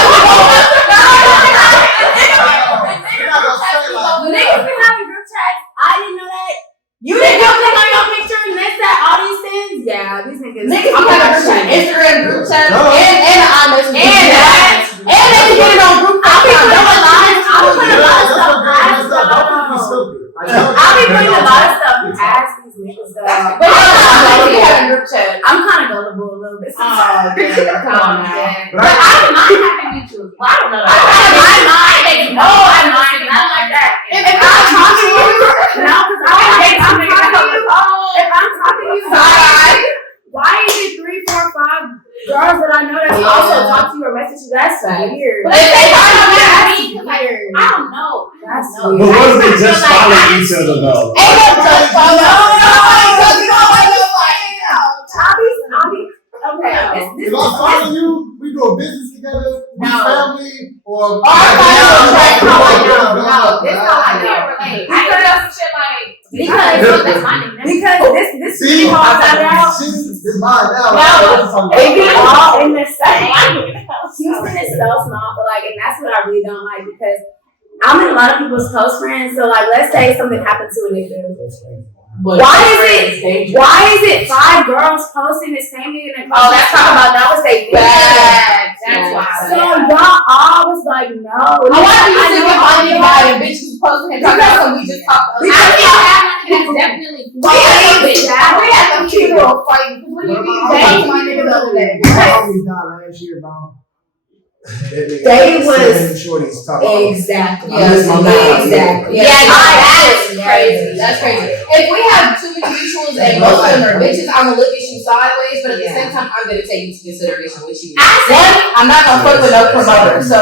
Niggas be having group chats. I didn't know that. You didn't go click on your picture and miss that all these things? Yeah, these niggas. Niggas be having group chat, Instagram group chat, No. and an iMessage group And chat. And they be putting on group I'll be chat. putting a lot of stuff. I'll be putting a lot of stuff past these niggas though. But you be having group chat. I'm kind of gullible a little bit. Oh, damn, come on now. But I don't mind having mutuals. Well, I don't know. I mind. No, I mind. I don't like that. If I'm talking to you, no, because if I'm talking to you, why is it 3, 4, 5 girls that I know that also talk to you or message you? That's weird. But if they talk to me, That's weird. I don't know. That's But weird. what if they just follow each other though? Ain't no just follow. If I follow you, we do a business together, we No. family, or Our family, No, this how I can't relate. I heard some shit like Because that's my nickname. this See, is how I found out. This mine now. They be all in the same. Houston is so small, but like, and that's what I really don't like because I'm in a lot of people's close friends. So like, let's say something happened to a nigga. Why is it 5 girls posting the same nigga in the Oh, that's talking about that was they That's why. So y'all all was like, no. I want you to get money by and bitches posting and talking about something we just talked about. I can't have nothing that's definitely We had some cute little fight. What do you mean? I They my nigga the other day. My homies died last year, bro. They was- shorties talking. Exactly. Yes, Exactly. Yeah, that's crazy. That's crazy. If we have too many mutuals and most of them are bitches, I'm gonna look at you sideways, but at the same time, I'm gonna take into consideration what you. One, I'm not gonna fuck with no promoter, so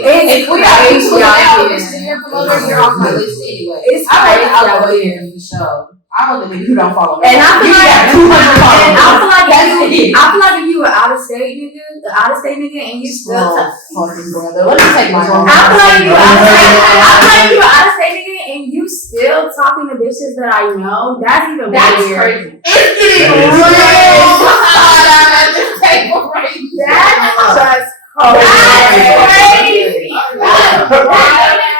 if we got mutuals now, bitches and your promoters, you're off my list anyway. It's I like crazy the out outlet here. in the show. I want the nigga who don't follow. And I feel You like got 200 followers. and I feel like That's if it. if you were out of state nigga, and you still Oh, fucking brother. Let me take my I feel like you were out of state nigga and you still talking to bitches that I know. That's even That's weird. crazy. It's getting That is real. That's just crazy. That's crazy. Yeah.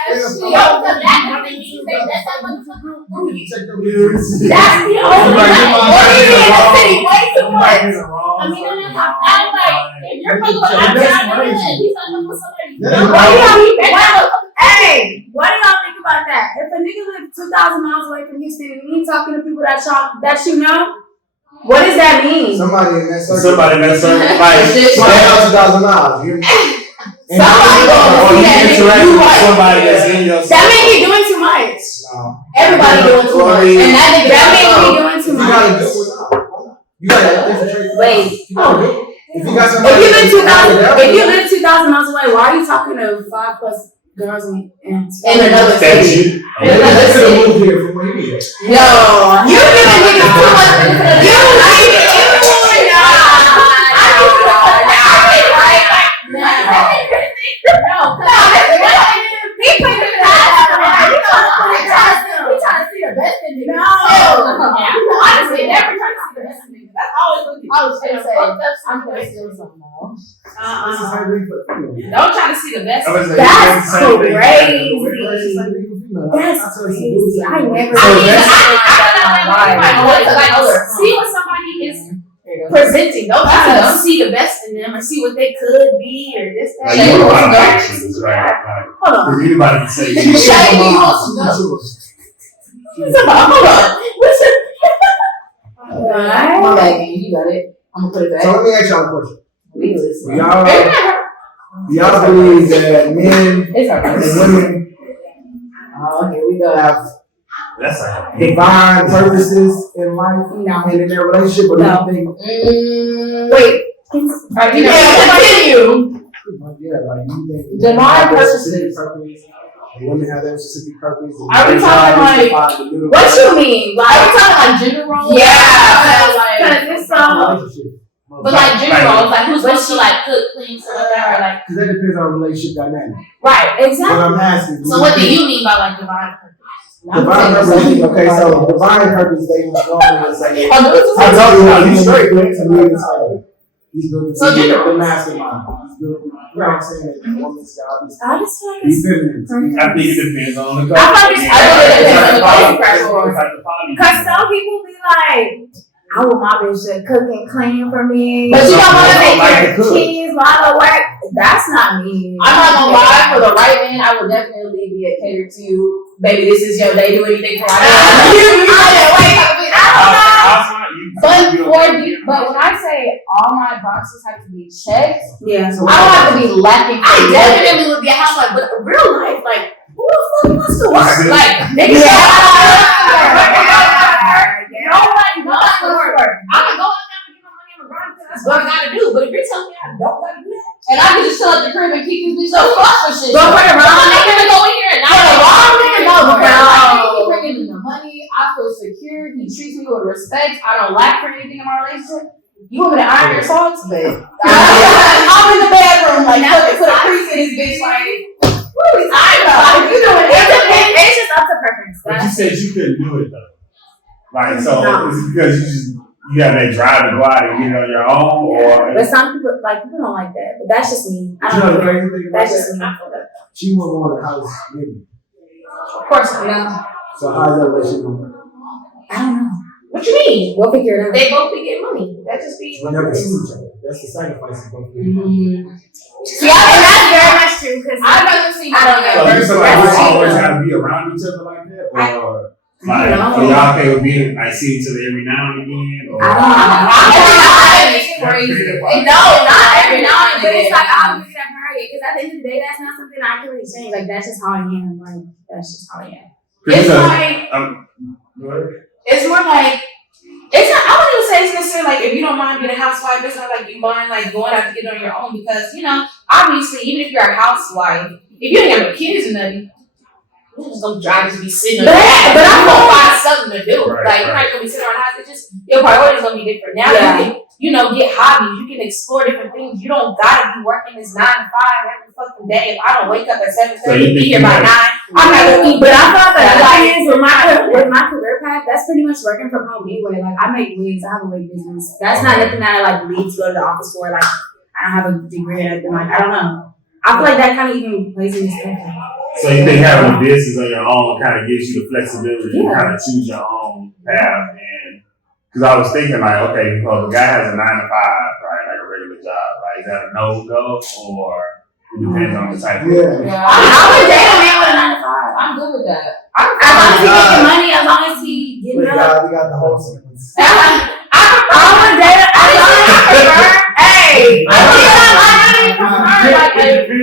Yo, because that doesn't mean that's not what you Check the lyrics. That's the only Like, way. you Or you be in the might city be way too much. Right, wrong. I mean, I'm like, if you're fucking with That's outside, crazy. he's not fucking with somebody. Yeah. Hey, what do y'all think about that? If a nigga lives 2,000 miles away from Houston and he talking to people that you know, what does that mean? Somebody in that circle. Somebody in that circle, like, Somebody else 2,000 miles. You hear me? And Somebody I- gonna or see you that nigga, interact you with right. somebody that's in your That means you're doing too much. No. Everybody doing too much. And that nigga That means don't know. you're doing too You gotta much. do it now. You gotta infiltrate. Wait. You gotta do it. If you got If somebody. you live 2,000, that- if you live 2,000 miles away, why are you talking to 5+ girls in another That's city. you. They could have moved here from where you live. No, you giving niggas too much. I'm gonna steal something now. This is how they put female. Don't try to see the best. I was like, That's the same thing. crazy. That's That's crazy. I never. So I that's- see what somebody is presenting. Don't try to see the best in them or see what they could be or this, that. Like, you know, a lot of actions, right? Like, Hold on. because anybody can say, Shady Hold on. My bad, gang. You got it. I'm gonna put it So back. let me ask y'all a question. We listen. Y'all believe that men It's our and best. women Oh, here we go. have that's like, divine purposes in life and in their relationship, or do No. you think? Wait. Continue. Yeah, like you think Divine have their purposes. specific purpose, and women have their specific purpose. and Are we their talking job is to like- find the middle What ground. you mean? Are Like, we talking like gender roles? yeah. Like, Cause it's so. Relationship. But like gender roles, like who's supposed to like cook, clean, stuff like that, or like Because that depends on relationship dynamic. right. But Exactly. I'm asking. So what do you mean by like divine purpose? Divine purpose. Okay, so divine purpose, they normally say. I'm doing I told you how you straight, man. To me, it's like he's built So to be general. the mastermind. He's built, you know what I'm saying? That the woman's job is I just feel like be it's. feminine. I think it depends on the I thought it's- I thought it It's depends on the like place, poly- right? it's like the poly- Cause some people be like, I want my bitch to cook and clean for me. But you don't wanna Some take people care like of to cook. kids while I work. That's not me. I'm not gonna lie, for the right man, I would definitely be a cater to. Baby, this is your day. Do anything for my But when I say all my boxes have to be checked, Yeah. So I don't have to be lacking. I definitely would be a housewife, but real life, like who the fuck wants to work? Like niggas Yeah. nobody wants to work. I'm gonna go out there and get my money on the grind because that's what I gotta do. But if you're telling me I don't gotta do that, And I can just chill at the crib and keep this bitch so fuck for shit. go for the wrong nigga to go in here and not the wrong nigga. No, No, because no. he bringing in the money. I feel secure. He treats me with respect. I don't lack for anything in my relationship. You want me to iron your socks, but I'm in the bedroom like put a crease in his bitch like. What are we talking about? You doing It depends. everything? It's just up to preference. But you said you couldn't do it though. Like, so No. is it because you have that drive to go out and get it on your own, or But some people don't like that. But that's just me. I You know don't the know. crazy thing about That's just that? me. She won't go in the house with me. Of course not. So how's that relationship going? I don't know. What you mean? We'll figure it out. They both be getting money. That just be. We never see each other. That's the sacrifice of both of you. Mm-hmm. Yeah, and that's very much true. Cause I'd rather see see I don't know. So you feel like we That's always cheaper. gotta be around each other like that, or like know. are y'all okay with being like see each other every now and again, or I don't know. It's crazy. No, not every now and But it's then. like I'll give that period because at the end of the day, that's not something I can really change. Like that's just how I am. Like that's just how I am. It's Because, like, go ahead. it's more like, it's not, I wouldn't even say it's necessarily like if you don't mind being a housewife, it's not like you mind like going out to get on your own because, you know, obviously, even if you're a housewife, if you ain't have no kids or nothing, you're just gonna drive to be sitting But there. But I'm gonna I- find something to do. Right, Like, you're right. not gonna be sitting around the house. It's just, your priorities gonna be different. Now Yeah. you can, you know, get hobbies. You can explore different things. You don't gotta be working this 9 to 5 every fucking day. If I don't wake up at 7:30 So you and be think here you by might- 9, I'm not gonna eat. But I thought that Yeah. the thing is with my career path, that's pretty much working from home anyway. Like I make wigs, I have a wig business. That's not nothing that I like leave to go to the office for. Like I don't have a degree in anything. Like I don't know. I feel like that kind of even plays in this thing. So you think having a business on your own kind of gives you the flexibility to Yeah. kind of choose your own path, and because I was thinking like, okay, because the guy has a 9 to 5, right, like a regular job, right? Is that a no go, or it depends on the type of Yeah. I would date a man with a 9 to 5. I'm good with that. As long as he making money, as long as he getting But up. God, we got the whole sequence. I would date as long as I prefer. Hey, I prefer like a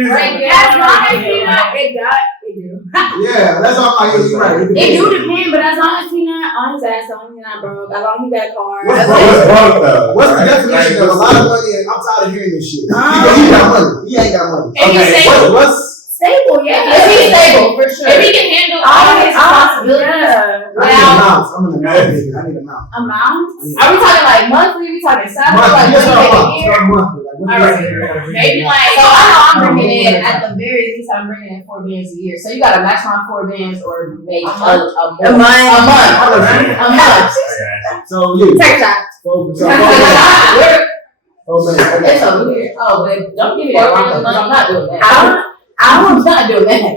Right, as long as he not it do. Yeah, that's all I hear you right. It do depend, but as long as he not on his ass, as long as he not broke, as long as he got a car. What's What's broke though? What's the Right? definition Like, of a lot of money? I'm tired of hearing this shit. Um, He got money. He ain't got money. And he's Okay, stable. What's Stable, yeah. If he's stable, for sure. if he can handle all his responsibilities, Yeah. I need amounts. I'm in the amount business. I need amounts. Amount? are we talking like monthly? We talking salary? Monthly. Like Yes, what no, you make a monthly. year? No, monthly. Like, what All do you right. say? Maybe like So I know I'm bringing in at the very least. I'm bringing in 4 bands a year. So you gotta match my 4 bands or make a month. A month. A month. Okay. A month. So you. Take a shot. So It's so weird. Oh, but don't give me that wrong because I'm not doing that. I'm I'm not doing that.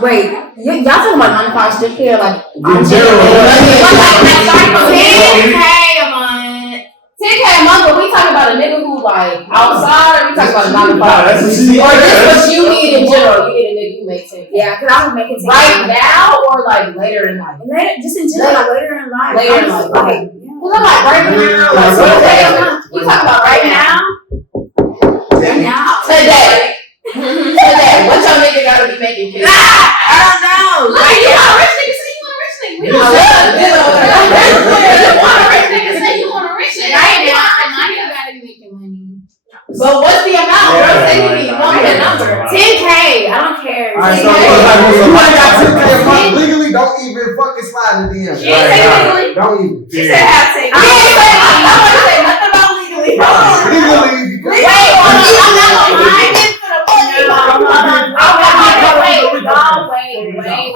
wait, y'all talking about 9 to 5 strip here? Like, In general. 10K a month. 10K a month, but we talking about a nigga who like outside, or we talking about a 9 to 5? That's what she Or just what you need in general. You need a nigga who makes 10K. Yeah, because I was making 10K. Right now or like later in life? Later, just in general, like later in life. Later in I'm just life. like, Cause I'm like right now, like So what okay. you talking about right now? right now. Today. Today. What your nigga gotta be making? I don't know. Look, you want a rich nigga, say you want a rich nigga. We Yeah. don't you want a rich nigga, say you want a rich nigga. Right now, my nigga gotta be making money. But what's the amount, bro? Say to me, what was the number? 10K, I don't care. Alright, so 10K. you ain't got 10K a month legally, don't even fucking slide in the DM. She ain't say legally. Don't even. She said have to. I ain't say nothing about legally. Legally, Wait, hold on. I'm not gonna lie. This for the Wait.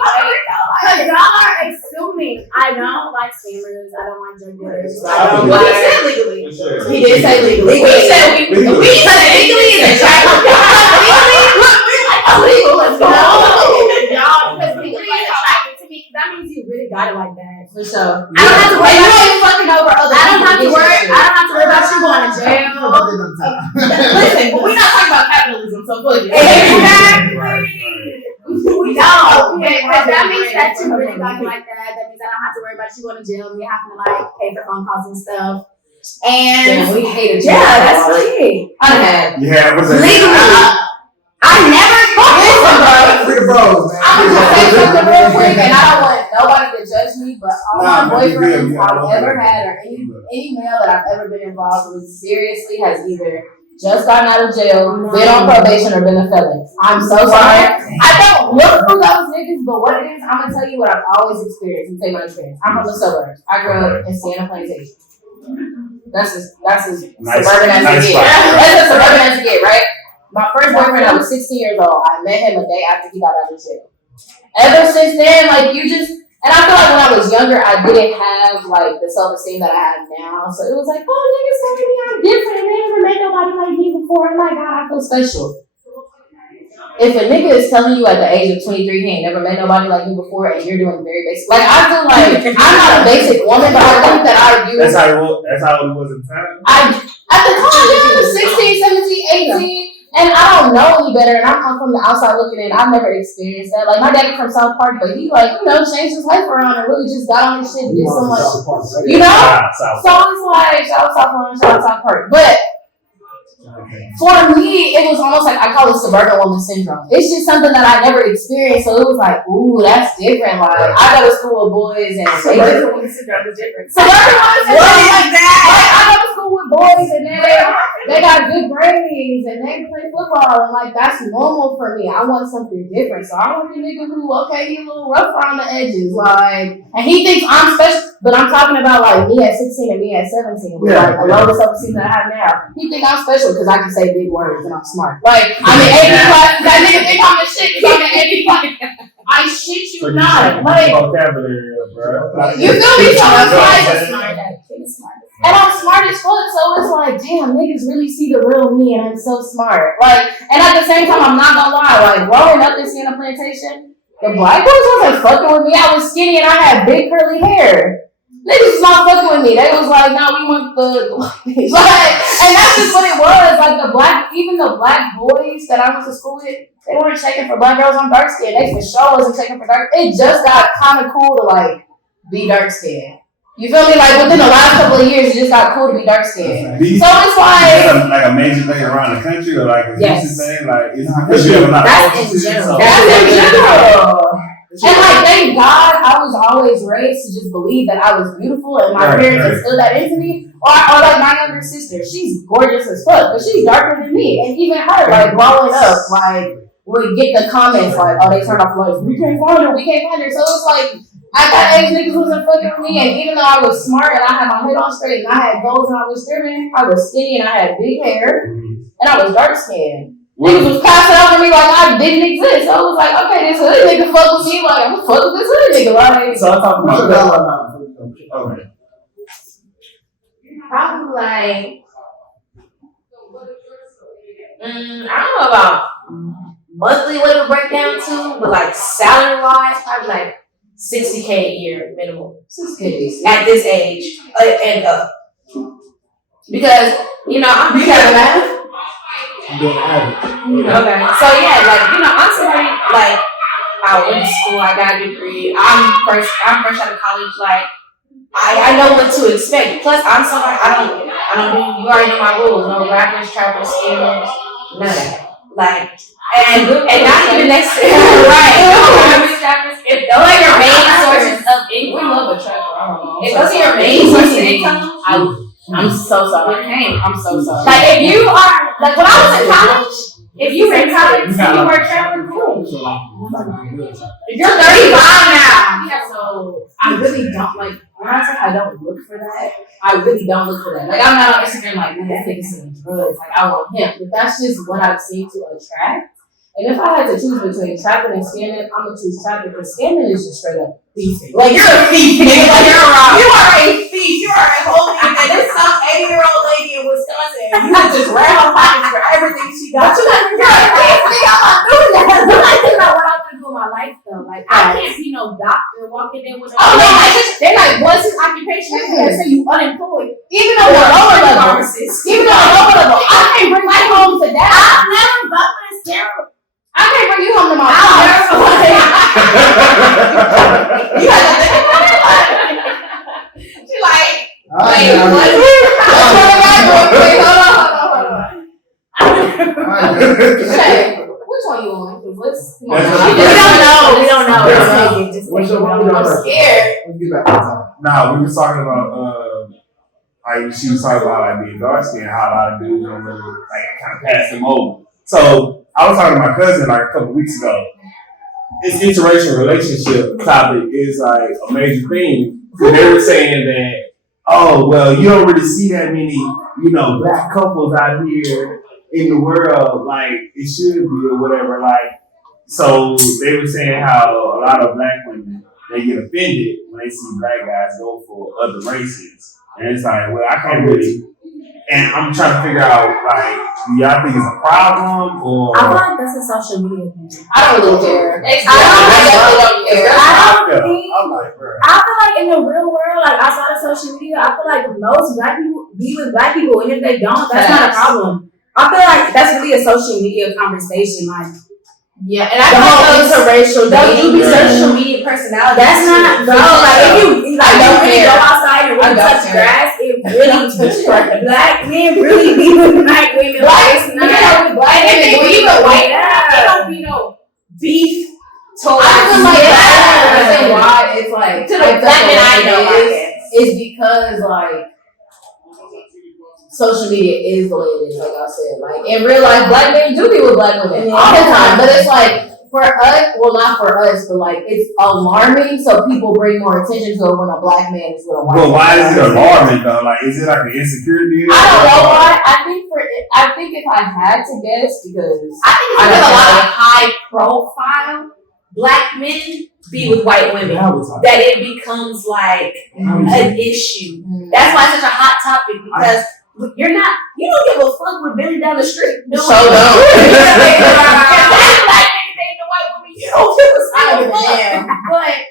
Because y'all are assuming I don't like scammers, I don't like drug dealers. I don't Well, he like. said legally. For sure. He did say legally. We said we said legally is a trap. Illegal. Let's go. Y'all, because legally is attractive to me, because that means you really got it like that. For sure. I don't have to worry You about ain't fucking over other I don't have to people. worry. I don't have to worry about you going to jail. Listen, but we're not talking about capitalism, so fuck it. Exactly. Right, No, because that means that you really got it like that. That means I don't have to worry about you going to jail, me having to like pay for phone calls and stuff. Damn, And we hated you. yeah, that's really it. I had. Yeah, what's that? Legally, I never Listen, bro. Free the bros, man. I'm gonna say something real quick, and I don't want nobody to judge me, but all Nah, my man, you good, boyfriends you gotta I've love ever it. had, or any male that I've ever been involved with, seriously has either just gotten out of jail, been on probation, or been a felon. I'm so sorry. I don't look for those niggas, but what it is, I'm gonna tell you what I've always experienced. And tell you my experience. I'm from the suburbs. I grew up in Sienna Plantation. That's as Nice- suburban as nice it get. spot. That's as suburban as it get, right? My first boyfriend, I was 16 years old. I met him a day after he got out of jail. Ever since then, like you just, and I feel like when I was younger, I didn't have like the self-esteem that I have now. So it was like, oh, niggas telling me I'm different. They never met nobody like me before. Oh my God, I feel special. If a nigga is telling you at the age of 23 he ain't never met nobody like me before and you're doing very basic, like I feel like I'm not a basic woman, but I think that I do. That's how it was at the time? At the time, yeah, I was 16, 17, 18. And I don't know any better, and I'm from the outside looking in. I've never experienced that. Like, my dad from South Park, but he, like, changed his life around and really just got on his shit and did so much. You know? So it's like, shout out South Park, shout out South Park. But for me, it was almost like, I call it suburban woman syndrome. It's just something that I never experienced, so it was like, ooh, that's different. Like, I go to school with boys, and Suburban woman syndrome is different. suburban woman syndrome, What is that? like, I go to school with boys, and they got good grades, and they play football, and like, that's normal for me. I want something different, so I want the nigga who, okay, he a little rough around the edges, like, and he thinks I'm special, but I'm talking about like me at 16 and me at 17, with like a low self-esteem that I have now. He think I'm special because I can say big words and I'm smart. Like, I'm in AP class, that nigga think I'm the shit because I'm in AP class. I shit you not. Like, vocabulary, bro. you feel me? So it's like, and I'm smart as fuck, so it's like, damn, niggas really see the real me, and I'm so smart. Like, and at the same time, I'm not gonna lie, like, growing up in Sienna Plantation, the black boys wasn't fucking with me. I was skinny and I had big curly hair. Niggas was not fucking with me. They was like, no, we want the like, and that's just what it was. Like, even the black boys that I went to school with, they weren't checking for black girls on dark skin. They for sure wasn't checking for dark. It just got kind of cool to like be dark skinned. You feel me? Like, within the last couple of years, it just got cool to be dark skinned. Do you So it's like, like a major thing around the country, or like a Yes. recent thing? Like, it's because you have a lot of That's culture in to it, general. so- that's in general. And like, thank God I was always raised to just believe that I was beautiful, and my Right, parents right. instilled that into me. Or like my younger sister, she's gorgeous as fuck, but she's darker than me. And even her, like, growing up, like, would get the comments like, oh, they turned off the lights. We can't find her. So it's like, at that age, niggas wasn't fucking with me. And even though I was smart and I had my head on straight and I had goals and I was driven, I was skinny and I had big hair and I was dark skinned. Niggas was passing over me like I didn't exist. So it was like, okay, this hood nigga fuck with me, like, I'm gonna fuck with this hood nigga. Like, So I'm talking about that. Okay. Probably like, I don't know about monthly what it would break down to, but like salary wise, probably like $60K a year minimum at this age and up. Because I'm you got a math? I'm doing average. Okay. So yeah, like I'm somebody like I went to school, I got a degree, I'm fresh out of college, like I know what to expect. Plus I'm somebody I don't do, you already know my rules, no rappers, trappers, scammers, none of that. Like and not even next right. Rappers, trappers, if those are your main sources of income, We love a trapper. if those are your main sources of income, I'm so sorry. okay. I'm so sorry. Like if you are like when I was in college, if you were in college and you were traveling, cool. So like You're 35 now. Yeah, so I really don't like when I say I don't look for that. I really don't look for that. Like, I'm not on Instagram like, man, that nigga's selling drugs. Like, I want him. But that's just what I've seen to attract. And if I had to choose between trapping and scamming, I'm gonna choose trapping because scamming is just straight up thieving. Like, you're a thief, nigga. Like, you're wrong. You are a thief. You are a whole thief. And this some 80-year-old lady in Wisconsin. You just ran her pockets for everything she got. You're a thief. I'm not doing that. But I think about what I want to do in my life though. Like I can't see no doctor walking in with a Oh, no, they're like, what's his occupation? They say you unemployed. Even though you're lower level. Even though you're lower level. I can't bring my home to that. I've never but it's terrible. I can't bring you home to my I'll house. never You got to think about it. She like, Wait, what? Wait, hold on. Shay, which one you on? 'Cause let's. Come on. That's we don't know. What's your one? I'm scared. Let's get back to the topic. Nah, we was talking about like she was talking about like being dark skinned, how a lot of dudes don't really like kind of pass them over. So I was talking to my cousin like a couple weeks ago. This interracial relationship topic is like a major thing. So they were saying that, oh well, you don't really see that many, black couples out here in the world like it should be or whatever. Like, so they were saying how a lot of black women they get offended when they see black guys go for other races. And it's like, well, I can't really. And I'm trying to figure out, like, do y'all think it's a problem or? I feel like that's a social media thing. I don't really care. I don't think. I'm like, bro. I feel like in the real world, like outside of social media, I feel like most black people be with black people, and if they don't, that's not a problem. I feel like that's really a social media conversation. Like, Yeah, and I the feel whole like interracial those do be dating. social media personalities. That's not, too. bro. Like, if you don't really care. go outside and really I don't touch care. grass, it really black men really be with black women. Like, it's not. And if they be with white Yeah. girls, they don't be no beef towards. I feel like Yeah. that's the reason why it's like To the hyped up black men the I way know, it I is, guess. is because like social media is the way it is, like I said. Like in real life, black men do be with black women all the time, but it's like for us, well, not for us, but like it's alarming, so people bring more attention to it when a black man is with a white But why is it woman. alarming though? Like, is it like an insecurity? I don't know why. I think if I had to guess, because I think it's I because don't a lot know. of high profile black men be with white women. Now we're talking. That it becomes like Now we're an talking. issue. That's why it's such a hot topic because you don't give a fuck with Billy down the street. So don't. You don't give a I don't give a fuck. damn.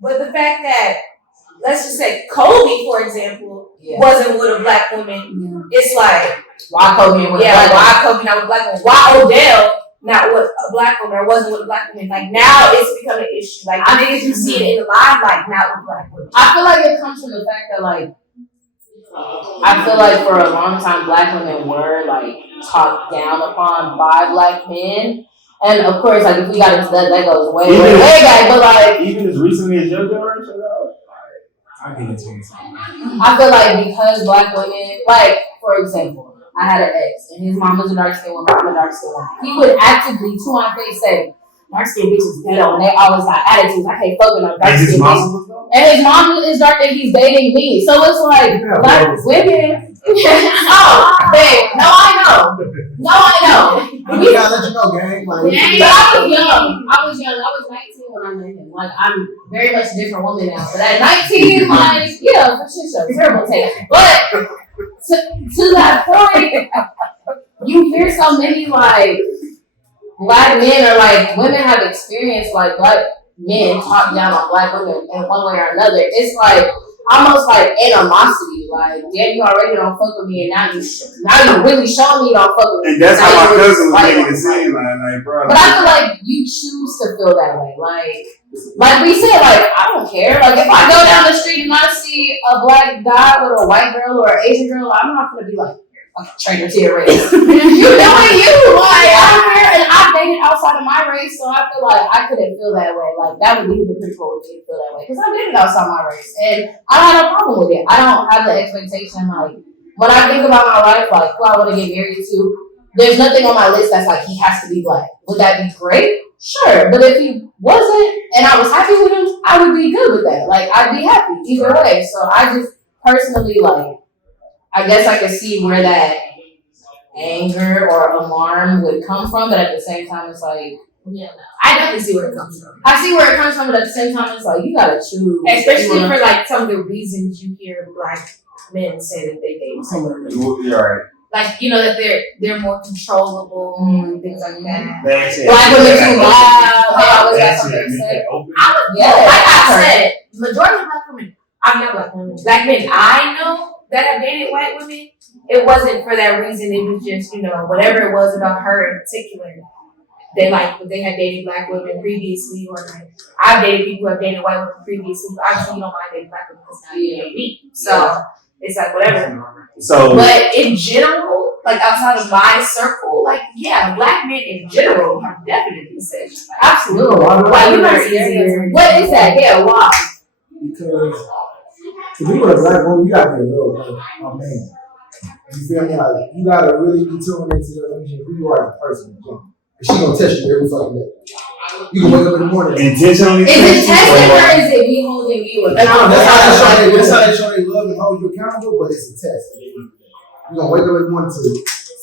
But the fact that, let's just say Kobe, for example, Yeah. wasn't with a black woman, it's like, Why Kobe and with yeah, black why Kobe not with a black woman? Why Odell not with a black woman or wasn't with a black woman? Like now it's become an issue. Like I think you see it in the limelight, not with black women. I feel like it comes from the fact that like I feel like for a long time black women were like talked down upon by black men. And of course, like if we got into that goes way back. But like Even as recently as your generation, though. I'll give it to you. I feel like because black women, like for example, I had an ex and his mom was a dark skinned woman, I'm a dark skinned woman. He would actively to my face say, dark skinned bitches ghetto and they always got attitudes. I can't fuck with no dark And his skinned bitches. mom. And his mom is dark and he's dating me. So it's like black women. Oh, babe, no, I know. We gotta let you know, gang. Like, But I was young. I was 19 when I met him. Like, I'm very much a different woman now. But at 19, like, yeah, for sure, terrible taste. But to that point, you hear so many, like, black men or, like, women have experienced, like, black men talk down on black women in one way or another. It's like, almost like animosity. Like, damn, you already don't fuck with me, and now you really showing me you don't fuck with me. And that's how Now my you cousin was like- making it seem like, bro. But I feel like you choose to feel that way. Like we said, like, I don't care. Like, if I go down the street and I see a black guy with a white girl or an Asian girl, I'm not gonna be like, okay, traitor to your race. You doing you. Like, I don't care. And I've dated outside of my race, so I feel like I couldn't feel that way. Like, that would be hypocritical with me to feel that way. Because I dated outside my race. And I don't have a problem with it. I don't have the expectation, like, when I think about my life, like, who I want to get married to, there's nothing on my list that's like, he has to be black. Would that be great? Sure. But if he wasn't, and I was happy with him, I would be good with that. Like, I'd be happy either way. So I just personally, like, I guess I could see where that anger or alarm would come from, but at the same time, it's like, Yeah, I definitely see where it comes from. I see where it comes from, but at the same time, it's like, you gotta choose. Especially for like some of the reasons you hear black men say that they date. You're right. Like, you know, that they're more controllable and things like that. That's it. Black women too loud. They always got That's something it. to say. Open. Yeah, Like I said, majority of black women, I'm not black women, black men I know that have dated white women, it wasn't for that reason. It was just, you know, whatever it was about her in particular. They had dated black women previously, or like, I've dated people who have dated white women previously. Obviously, you don't mind dating black women because now you date me. So it's like whatever. So, But in general, like outside of my circle, like yeah, black men in general have definitely said absolutely. Why you are easier? What is that? Yeah, why? because to be with a black woman, you gotta be a real man. You feel me? Like, you gotta really be tuned into your energy, who you are as a person. She gonna test you every fucking day. You can wake up in the morning. intentionally. Is it testing or is it me holding you accountable? That's how they show they love and hold you accountable, but it's a test. You gonna wake up in the morning to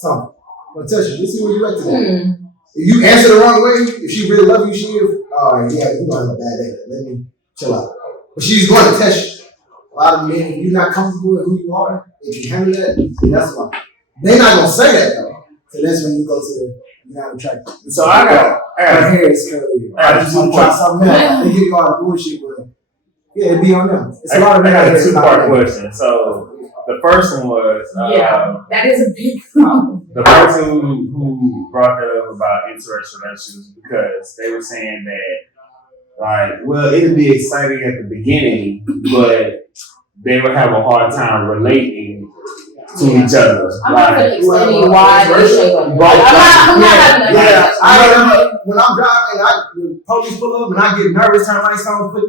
something. Gonna test you. Let's see where you at today. If you answer the wrong way, if she really love you, alright, yeah, you gonna have a bad day. Let me chill out. But she's going to test you. A lot of men, if you're not comfortable with who you are, if you handle that, that's why. They're not gonna say that though. So that's when you go to the not attractive. So I got Her hair is curly. I just want to try something else. They give you all the bullshit, but yeah, it be on them. It's a lot of men out a here. two-part question. So, the first one was That is a big problem. the person who brought that up about interracial relationships because they were saying that, like, well, it'd be exciting at the beginning, but they would have a hard time relating to each other. I'm not gonna explain to you why they shake up. I'm Yeah, not having yeah. that. When I'm driving, the police pull up and I get nervous, turn lights on, put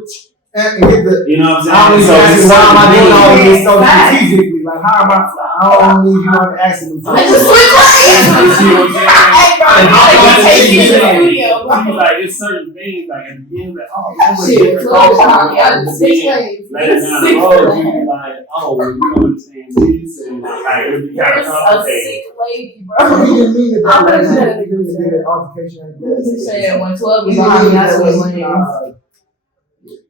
and get the. You know what I'm I always saying? ask why am I doing all this so Facts. strategically? Like, how am I don't need you on the accident. I just switch lanes. You see what I'm saying? Hey, bro, And you how gotta much take you is to the it? studio, bro. Like, it's certain things, like, at the beginning, like, oh, that was Shit, different. slow down, yeah, But six then, lanes. later down the road, you be like, oh, well, you don't understand this, and like, it would be kind You're of a complicated. sick lady, bro. He didn't mean that. I'm gonna shut He didn't mean that altercation. You said 112 He is didn't behind mean me, that that's was, what lanes.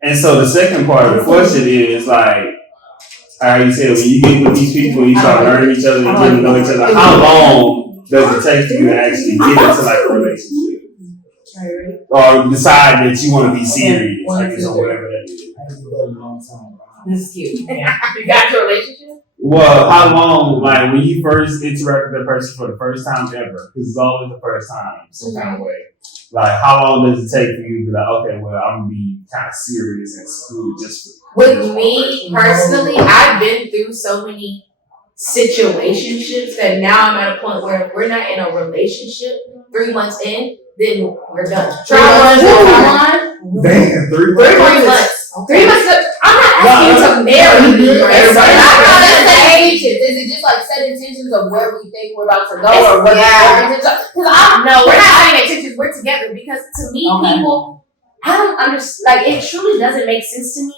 And so the second part of the question is like, how you said, when you get with these people, you start learning each other and getting to know each other. How long does it take for you to actually get into like a relationship, or decide that you want to be serious, like it's or whatever that is? I ain't did that in a long time. This is cute. You got your relationship? Well, how long, like when you first interact with that person for the first time ever, because it's always the first time, some kind of way. Like, how long does it take for you to be like, okay, well, I'm gonna be kind of serious and screwed just for With me personally, I've been through so many situationships that now I'm at a point where if we're not in a relationship 3 months in, then we're done. 3 months, Damn, 3 3 months. 3 months. I'm not asking you to marry me, right? Everybody- I'm not gonna say. Is it just like set intentions of where we think we're about to go, or what? Yeah. Because No, we're not saying intentions. We're together because to me, Okay. people, I don't understand. Like, it truly doesn't make sense to me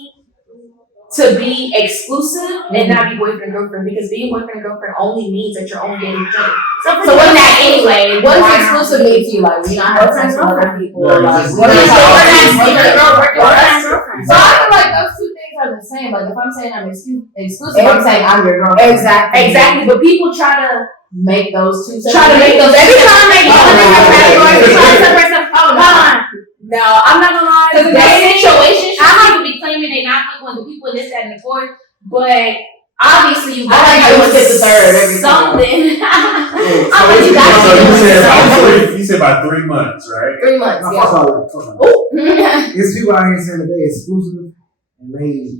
to be exclusive and not be boyfriend and girlfriend, because being boyfriend and girlfriend only means that you're only dating each other. So what's that anyway? what does exclusive mean to you? Like, we not having sex with other people, or like, No, what it's is just- We're not that? boyfriend and girlfriend. So I feel like those two things are the same. Like, if I'm saying I'm exclusive, I'm saying I'm your girl. Exactly. But people try to Make those two. try to make those. Every time they make different categories, they try to separate stuff. Oh, Hold on. No, I'm not gonna lie. Because there's Dating- situations, people be claiming they not fucking with the people in this, that, and the fourth, but obviously you I like how you skip the third every time. something. So I'm like, you got so to you do said about something. you said about 3 months, right? 3 months, My yeah. fault, like, it's people out here saying that they exclusive and they.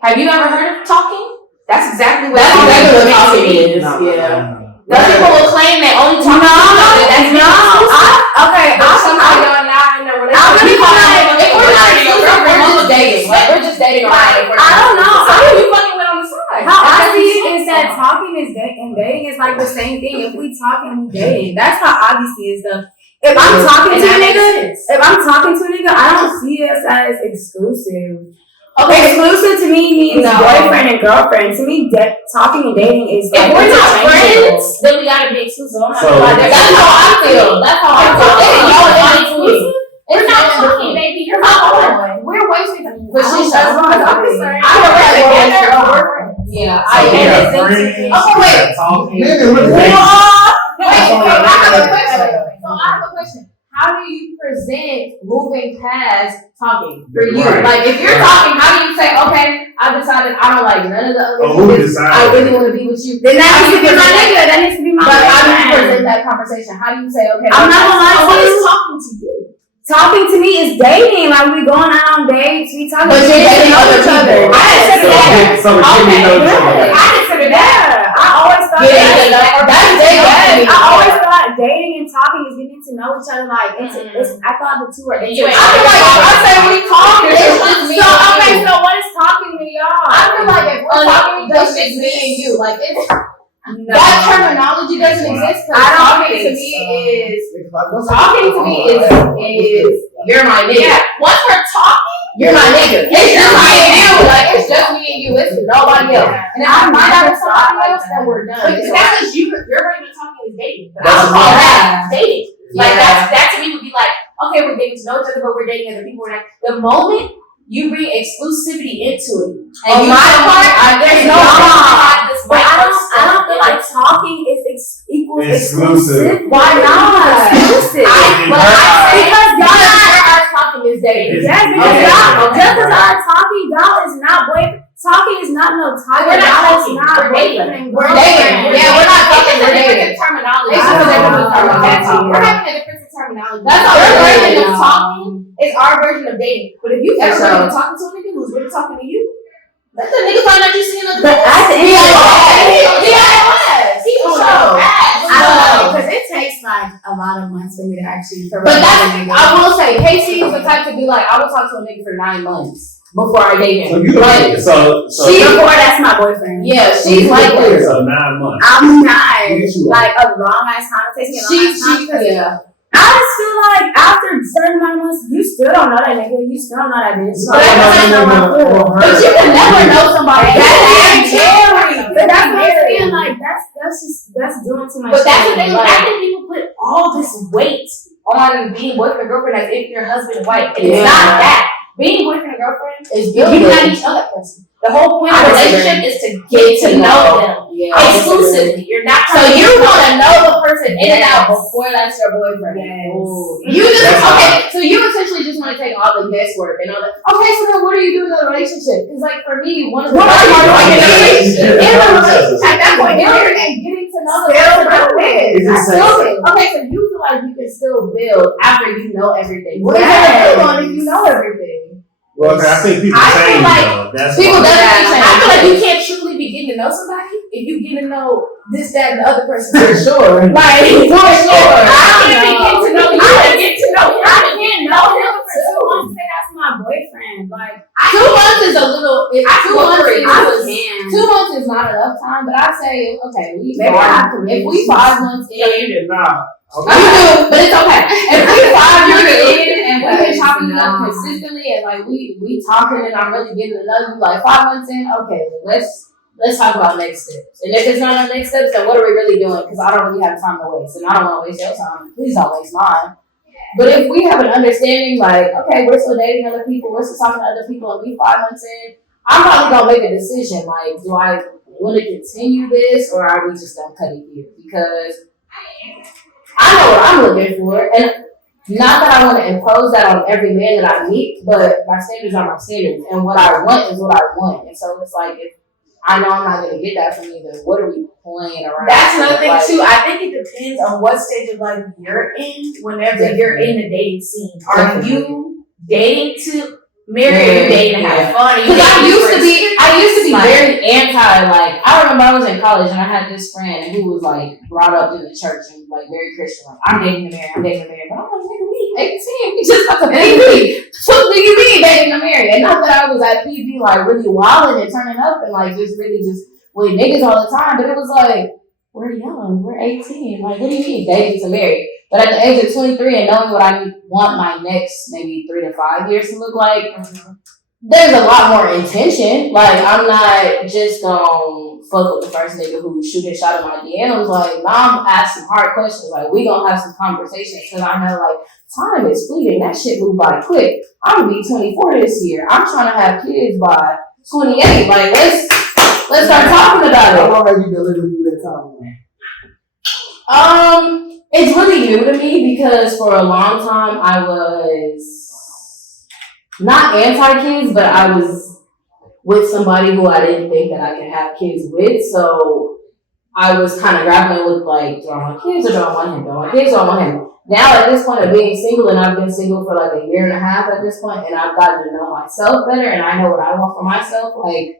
Have you ever heard of talking? That's exactly what That's talking exactly what means to talking me. is. Yeah. Those people will claim they only talk to each other. That's Okay, y'all not in a relationship. I'm gonna be honest. If we're not exclusive, we're just dating. Like, we're just dating around. I don't know. So who you fucking with on the side? How I see it is that talking is dating, and dating is like the same thing. If we talking, we dating. That's how obviously is the. If I'm talking And to a that makes nigga, sense. if I'm talking to a nigga, I don't see us as exclusive. Okay, Exclusive to me means No. boyfriend and girlfriend. To me, talking and dating is if like we're not interchangeable. friends, then we gotta be exclusive. I'm not So- gonna lie. That's how I feel. That's how I feel. Y'all Y'all are exclusive. We're not talking, baby. You're not on. We're wasting time. But she's That's just what I'm concerned. I don't like like we're together. together. We're friends. Yeah, So we I got get it. friends, Oh, wait. talking. Nigga, what the Wait, heck? I have a question. So I have a question. How do you present moving past talking for you? Right. Like, if you're talking, how do you say, okay, I decided I don't like none of the other Oh, who niggas. decided? I really want to be with you. Then that How needs do to you be my present nigga. That needs to be my But how do you boyfriend. present that conversation? How do you say, okay, I'm not gonna lie to What you. is talking to you? Talking to me is dating. Like we going out on dates. We talking. But to you're dating know other each other. people. I consider that. So we're getting to know each other. I consider that. I always thought Yeah, that. that's dating. I always thought dating and talking is getting to know each other. Like it's I thought the two are You intimate. ain't- I feel like if I say we talking, it's just me So and okay, you. so what is talking to y'all? I feel like if we're talking, just it's me and you. Like, it's, that terminology doesn't exist. I don't Talking to think me so. is talking to me is you're my nigga. Yeah. Once we're talking, You're my nigga. It's just me and you. Like, it's just me and you. It's nobody else. And if I find out it's somebody else, then we're done. because that's just you. Your version of talking is dating. But I That's would call right. that dating. Like Yeah. that to me would be like, okay, we're getting to know each other, but we're dating other people. We're not. The moment you bring exclusivity into it, And on you my tell me, part, there's no y'all- reason to have this. But I don't stuff. feel like talking is equals Exclusive. Why not? Exclusive. Because y'all Our talking is dating. It's- yes, because Okay. y'all just because y'all talking, y'all is not boyfriend. talking is not no talking. We're not That's talking. not We're dating. boyfriend and We're girlfriend. dating. Yeah, we're not talking. It's We're a difference dating. in terminology. It's just a difference in That's terminology. all. We're having a difference in terminology. That's all Your we're version doing of now. talking is our version of dating. But if you ever For sure. really been talking to a nigga who's really talking to you, let the nigga find out you seeing other But at the end of the day, He For on sure. your ass. I don't know, because it takes like a lot of months for me to actually. But that's, I will say, Casey is the type to be like, I will talk to a nigga for 9 months before I date So him. you Like, so Before that's my boyfriend. yeah, she's like that. so 9 months. I'm not Yes, you are. like a long ass time. It takes me a long ass time because Yeah. I just feel like after a certain amount of months, you still don't know that nigga. You still don't know that bitch. But that's But you can never know somebody. That's scary. But that's what I'm saying. Like that's doing too much. But that's the shit. thing. Like, That's when people put all this weight on being boyfriend and girlfriend as if you're husband and wife. And it's Yeah. not that. Being boyfriend and girlfriend It's you're not good. each other person. The whole point I of a disagree. relationship is to get to know them Yeah. exclusively. You're not So trying you to want to know the person in and out Yes. before that's your boyfriend. Yes. Ooh. You just That's okay. So you essentially just want to take all the guesswork and all that. Okay, so then what are you doing in a relationship? Because like for me, one of the What are you best parts doing in a relationship relationship? in a relationship At that point, building and getting to know the Still person. building. It's the same. Building. Okay, so you feel like you can still build after you know everything. What are you Yes. gonna build on if you know everything? Well, I think people I feel change like though. That's People why. definitely change. I feel like you can't truly be getting to know somebody if you get to know this, that, and the other person. For sure. Like, for sure. I I can't be getting to know you and get to know him. I can't know him for 2 months. Say that's my boyfriend. Like 2 months is a little. It's 2 months is. I can. 2 months is not enough time, but I'd say okay. Maybe I have to If we 5 months in, Yeah, you did not. you do, but it's okay. If we 5 months in and we've been chopping it up consistently and like we talking and I'm really getting to know you, like 5 months in, okay, let's talk about next steps. And if it's not our next steps, then what are we really doing? Because I don't really have time to waste, and I don't want to waste your time. Please don't waste mine. But if we have an understanding, like okay, we're still dating other people, we're still talking to other people, and we 5 months in, I'm probably gonna make a decision. Like, do I want to continue this, or are we just gonna cut it here? Because I know what I'm looking for, and not that I want to impose that on every man that I meet, but my standards are my standards, and what I want is what I want. And so it's like, if I know I'm not going to get that from you, then what are we playing around? That's another thing Like, too. I think it depends on what stage of life you're in whenever you're in the dating scene. Are Definitely. you dating to marry or you dating to have fun? Are you Because I dating used for to be like- very anti. Like I remember I was in college and I had this friend who was like brought up in the church and like very Christian. Like I'm dating to marry, I'm dating to marry. But I'm like, nigga, we 18, we just got to baby. What do you mean dating to marry? And not that I was at PB like really wilding and turning up and like just really just with niggas all the time, but it was like we're young, we're 18. Like what do you mean dating to marry? But at the age of 23 and knowing what I want my next maybe 3 to 5 years to look like, there's a lot more intention. Like, I'm not just gonna fuck with the first nigga who shoot his shot at my DMs. Like, now I'm asking hard questions. Like, we gonna have some conversations because I know, like, time is fleeting. That shit moved by quick. I'm gonna be 24 this year. I'm trying to have kids by 28. Like, let's start talking about it. How long have you been living through that time? It's really new to me because for a long time I was not anti-kids, but I was with somebody who I didn't think that I could have kids with. So I was kind of grappling with like, do I want kids or do I want him? Do I want kids or do I want him? Now at this point of being single, and I've been single for like a year and a half at this point, and I've gotten to know myself better, and I know what I want for myself. Like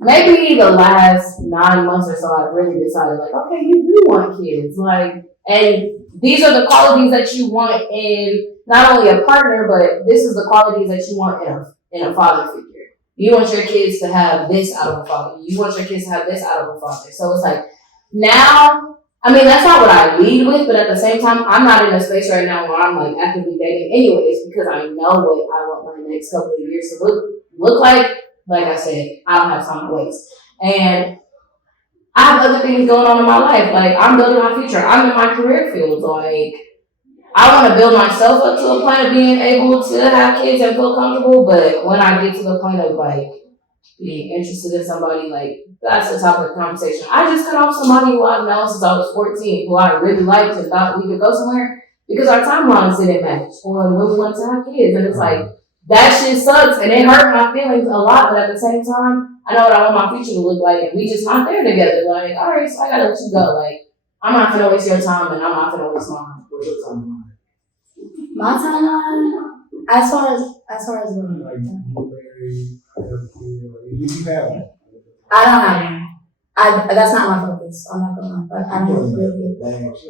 maybe the last 9 months or so, I've really decided like, okay, you do want kids, like, and these are the qualities that you want in not only a partner, but this is the qualities that you want in a father figure. You want your kids to have this out of a father. You want your kids to have this out of a father. So it's like now, I mean, that's not what I lead with, but at the same time, I'm not in a space right now where I'm like actively dating anyways, because I know what I want my next couple of years to look like. Like I said, I don't have time to waste. And I have other things going on in my life. Like, I'm building my future. I'm in my career field. Like, I want to build myself up to a point of being able to have kids and feel comfortable. But when I get to the point of, like, being interested in somebody, like, that's the topic of conversation. I just cut off somebody who I've known since I was 14, who I really liked and thought we could go somewhere because our timelines didn't match when we wanted to have kids. And it's like, that shit sucks and it hurt my feelings a lot, but at the same time, I know what I want my future to look like and we just not there together. Like, alright, so I gotta let you go. Like, I'm not gonna waste your time and I'm not gonna waste mine. What's your timeline? My timeline, as far as what? Like, you have one. I don't have one. That's not my focus. I'm not gonna lie. Like, I don't really.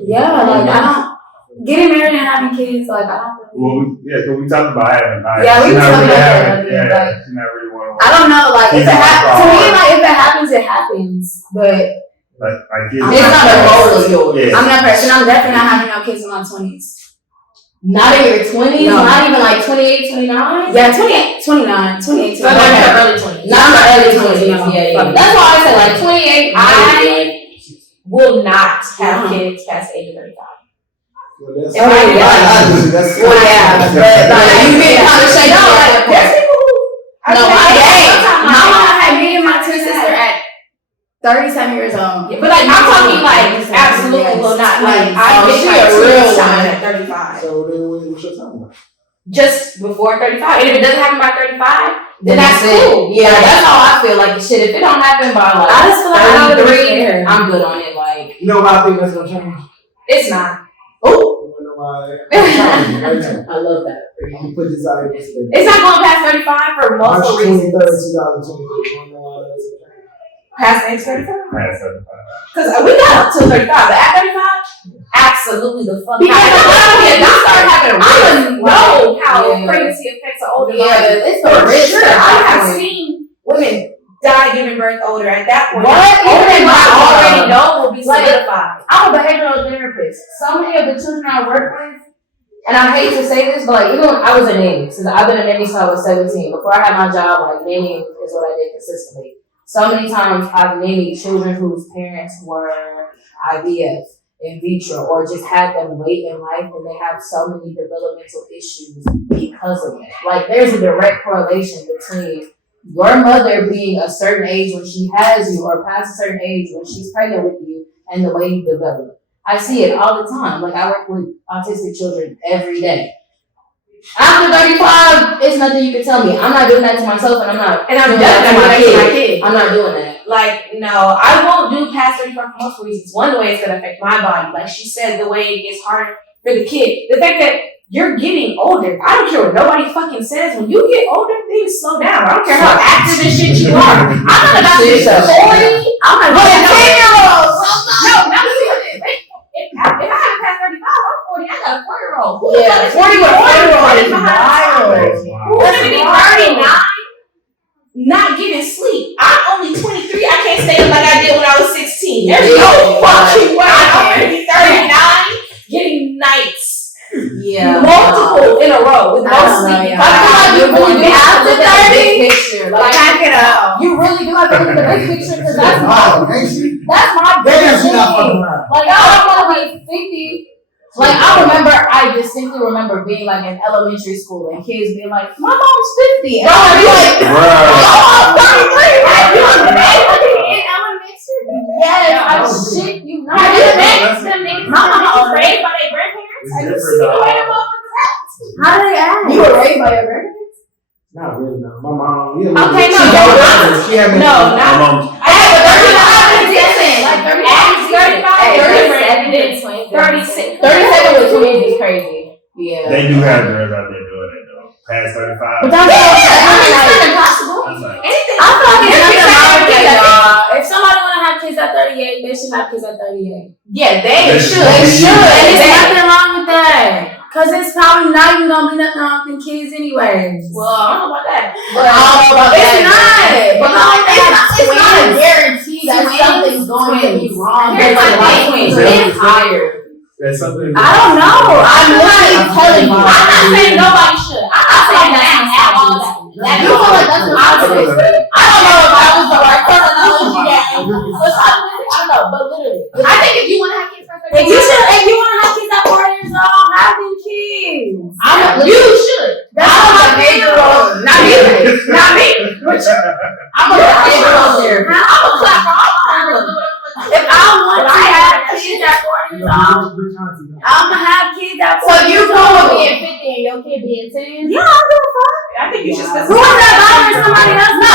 Yeah, like I don't getting married and having kids. Like I don't really. Well, so we talked about having. Yeah, we she's not talked really about having. that, Yeah, like- she's not really one. I don't know. Like if Kids it are to me, hard. like if it happens, it happens. But Like kids It's not a goal of yours. Yeah. I'm that person. I'm definitely not having no kids in my 20s. Not in your 20s, No. not even like 28, 29. Yeah, 28, 29, 28, So like 29. your early 20s. Not the early 20s. No. Yeah. That's why I said like 28. I will not have kids past the age of 35. Well, that's, If I did, that's Well, yeah, but like you get kind of shaky. No, like there's people who No, I my mom had me and my twin sister at 37 years old. But like I'm talking like absolutely will not. Like I Oh, get she my a two real shot one. at 35. so then what's your timeline? Just before 35. And if it doesn't happen by 35, then that's it. cool. Yeah, that's how I feel. Like shit, if it don't happen by like I just feel like I don't really 33, care. I'm good on it. Like, You know why I think that's gonna change? It's not. oh, You know why? I'm telling you right now. I love that. You put this out in this way. It's not going past 35 for March multiple 23rd, reasons. 2023. You wanna know why that's gonna change? Past age 35? Past 35. Because we got up till 35, but at 35, absolutely the fuck Because not. I start having I don't know how Yeah. pregnancy affects an older Yeah, body. it's the For risk. sure, at I that have point. seen women die giving birth older at that point. What? Older than Even what I my- already know will be Like- solidified. I'm a behavioral therapist. So many of the children I work with, and I hate to say this, but like even when I was a nanny, since I've been a nanny since I was 17. Before I had my job, like nannying is what I did consistently. So many times I've nannied children whose parents were IVF, in vitro, or just had them late in life, and they have so many developmental issues because of it. Like there's a direct correlation between your mother being a certain age when she has you, or past a certain age when she's pregnant with you, and the way you develop. I see it all the time. Like I work with autistic children every day. After 35, it's nothing you can tell me. I'm not doing that to myself, and I'm not. And I'm doing definitely that not to to my my kid. kid. I'm not doing that. Like, no, I won't do past 35 for multiple reasons. One, the way it's going to affect my body. Like she said, the way it gets harder for the kid. The fact that you're getting older. I don't care what nobody fucking says. When you get older, things slow down. I don't care how active and shit you are. I'm not about to be 40. I'm not going to 10-year-old. No, not serious. If I haven't passed 35, I'm 40. I got a 4-year-old. Who the fuck Yeah, is 40 with a 4-year-old is wild. Who's gonna be 39? Not getting sleep. I'm only 23. I can't stay up like I did when I was 16. There's no fucking way I'm gonna be 39 getting nights. Yeah. Multiple in a row with no I don't know, sleep. yeah. I feel like you really do have to look at the big 30. picture. Like, Back it up. you really do have to look at the big picture because that's Oh, ain't she? my Damn, biggest she not fucking thing. around. Like I don't want to be 50. Like I distinctly remember being like in elementary school and kids being like, "My mom's 50," and I'd be like, "Oh, I'm 33." Like, you know, In elementary. yes, I shit you not. Have you met them niggas My that mom- was raised by their grandparents? It's Have you different, seen the way dog. them motherfuckers act? How do they act? You were raised by your grandparents? Not really, no. My mom, yeah. Okay, no, she no, had me- she had me. No, My not. mom, I have a 35 different. Like 35 is different. 35 Hey, is 37 different. 36. 37 with twins is crazy. Yeah. they do have girls out there doing it though. Past 35. But that's It's impossible. That's like, Anything. I feel like There's it's people nothing wrong with that that, do y'all. If somebody want to have kids at 38, they should have kids at 38. Yeah, they They should. should. They should. And there's They- nothing wrong with that. Cause it's probably not even gonna be nothing wrong with them kids anyways. Well, I don't know about that. But I don't know about It's that. not. But it's not a twins. guarantee that Twins. something's going to be wrong. Here's my thing. Twins Twins. is higher. that's something. I don't know. I'm literally telling you. I'm not saying nobody should. I'm not saying that at all. That You feel like that's what I'm saying? I don't know if that was the right terminology. I don't know, but literally. I think if you want to have kids for If you want to have kids at 4 years old, have them kids. you should. That's how I feel. Not me. Not me. I'm a behavioral therapist. I'm a clap for all parents. If I want to have kids at 4 years old, I'm gonna have kids at 4 So years you old. cool with being 50 and your kid being 10. Yeah, I don't give a fuck. I think you should Who specify. is that bothering somebody else? No.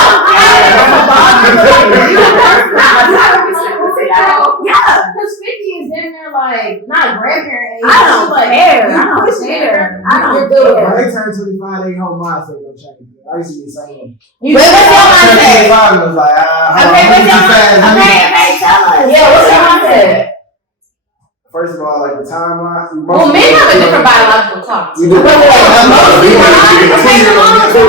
Yeah. Because 50 is damn near like, not grandparent age. I don't she's like, care. you I don't push care. there. I don't You're good. When they turn 25, they whole mindset gonna change. I used to be the same. You what's your Turn mindset? 25 was like, Okay, what's your mindset? Okay, tell us. Yeah, what's your mindset? First of all, like the timeline. Well, men have a different biological clock. We do. Mostly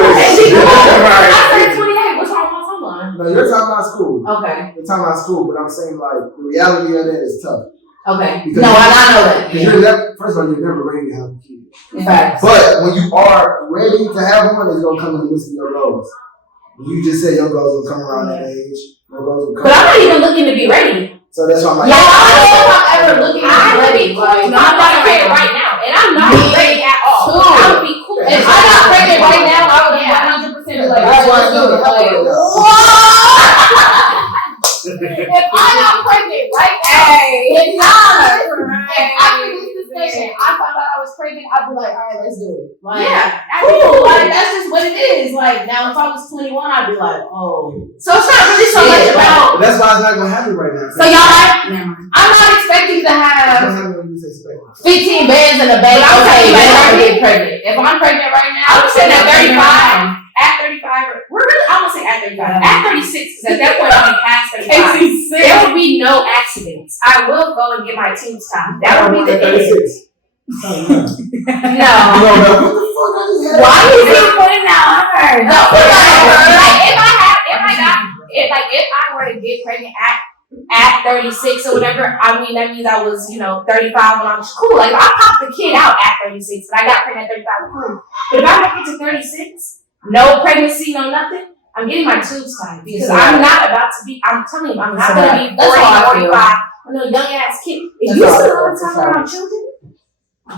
Right. I said 28. What's wrong with my timeline? No, you're talking about school. Okay. You're talking about school, but I'm saying like the reality of that is tough. Okay. Because No, I know that. Because you're never, first of all, you're never ready to have a kid. Facts. But when you are ready to have one, it's gonna come in the midst of your goals. You just said your goals will come around that age. Your goals will come. But I'm not even looking to be ready. So that's why I'm like, Yeah, I don't know if I'm ever looking to be ready. Like, No, I'm not ready right now, and I'm not ready at all. Too. I would be cool. If I'm not pregnant right now, I would 100% be like, That's why let's do it. Like, if I'm not pregnant right now, if I can do this discussion, I found out I was pregnant, I'd be like, all right, let's do it. Like, Yeah, cool. Like, that's just what it is. Like, now if I was 21, I'd be like, oh. So it's not really so much about. but that's why it's not gonna happen right now. So y'all, I'm not expecting to It's have gonna happen when you just expect. 15 bands in a bank. But I'm Okay, saying, then like, I'm gonna get pregnant. If I'm pregnant right now, I'm saying at then I'm 35. At 35, we're really, I'm gonna say at 35. At 36, because at that point I'll be past 35. There will be no accidents. I will go and get my tubes tied. That would be the end. 36. No. You don't know what the fuck I just had. Why is he putting that on her? No, like if I were to get pregnant at 36 or whatever, I mean that means I was 35 when I was cool. Like I popped the kid out at 36, but I got pregnant at 35. Cool. But if I make it to 36, no pregnancy, no nothing, I'm getting my tubes tied because I'm not about to be. I'm telling you, I'm not gonna be 40, That's how I feel. 45. I'm a young ass kid. If That's you how I spend a feel. lot of time That's how I around children,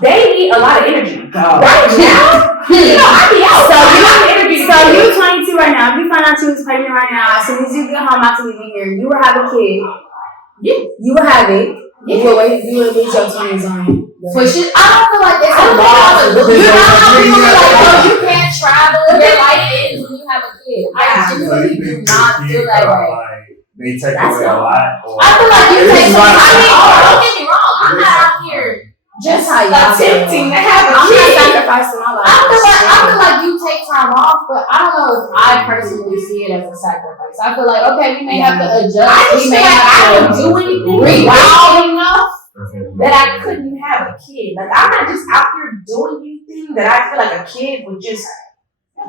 they need a lot of energy. Oh. Right now, I be out. So I you- got energy. So you 22 right now. If you find out you was pregnant right now, as soon as you get home after leaving here, you will have a kid. Yeah. You will have it. You will wait. You will reach your 20s on. For shit, I don't feel like it's I a don't law. think You know how people be like, oh, Yeah. you can't travel. Your life ends when you have a kid. I genuinely do not feel that way. They take away a lot. Or I feel like you It take is some like- time off. Don't get me wrong. I'm not out here Just how y'all attempting to feel. have a I'm not kid. sacrificing my life. I feel like you take time off, but I don't know if I personally see it as a sacrifice. I feel like, okay, we may have to adjust. I just we feel may like have I to don't do anything rewild. wild enough that I couldn't have a kid. Like I'm not just out here doing anything that I feel like a kid would just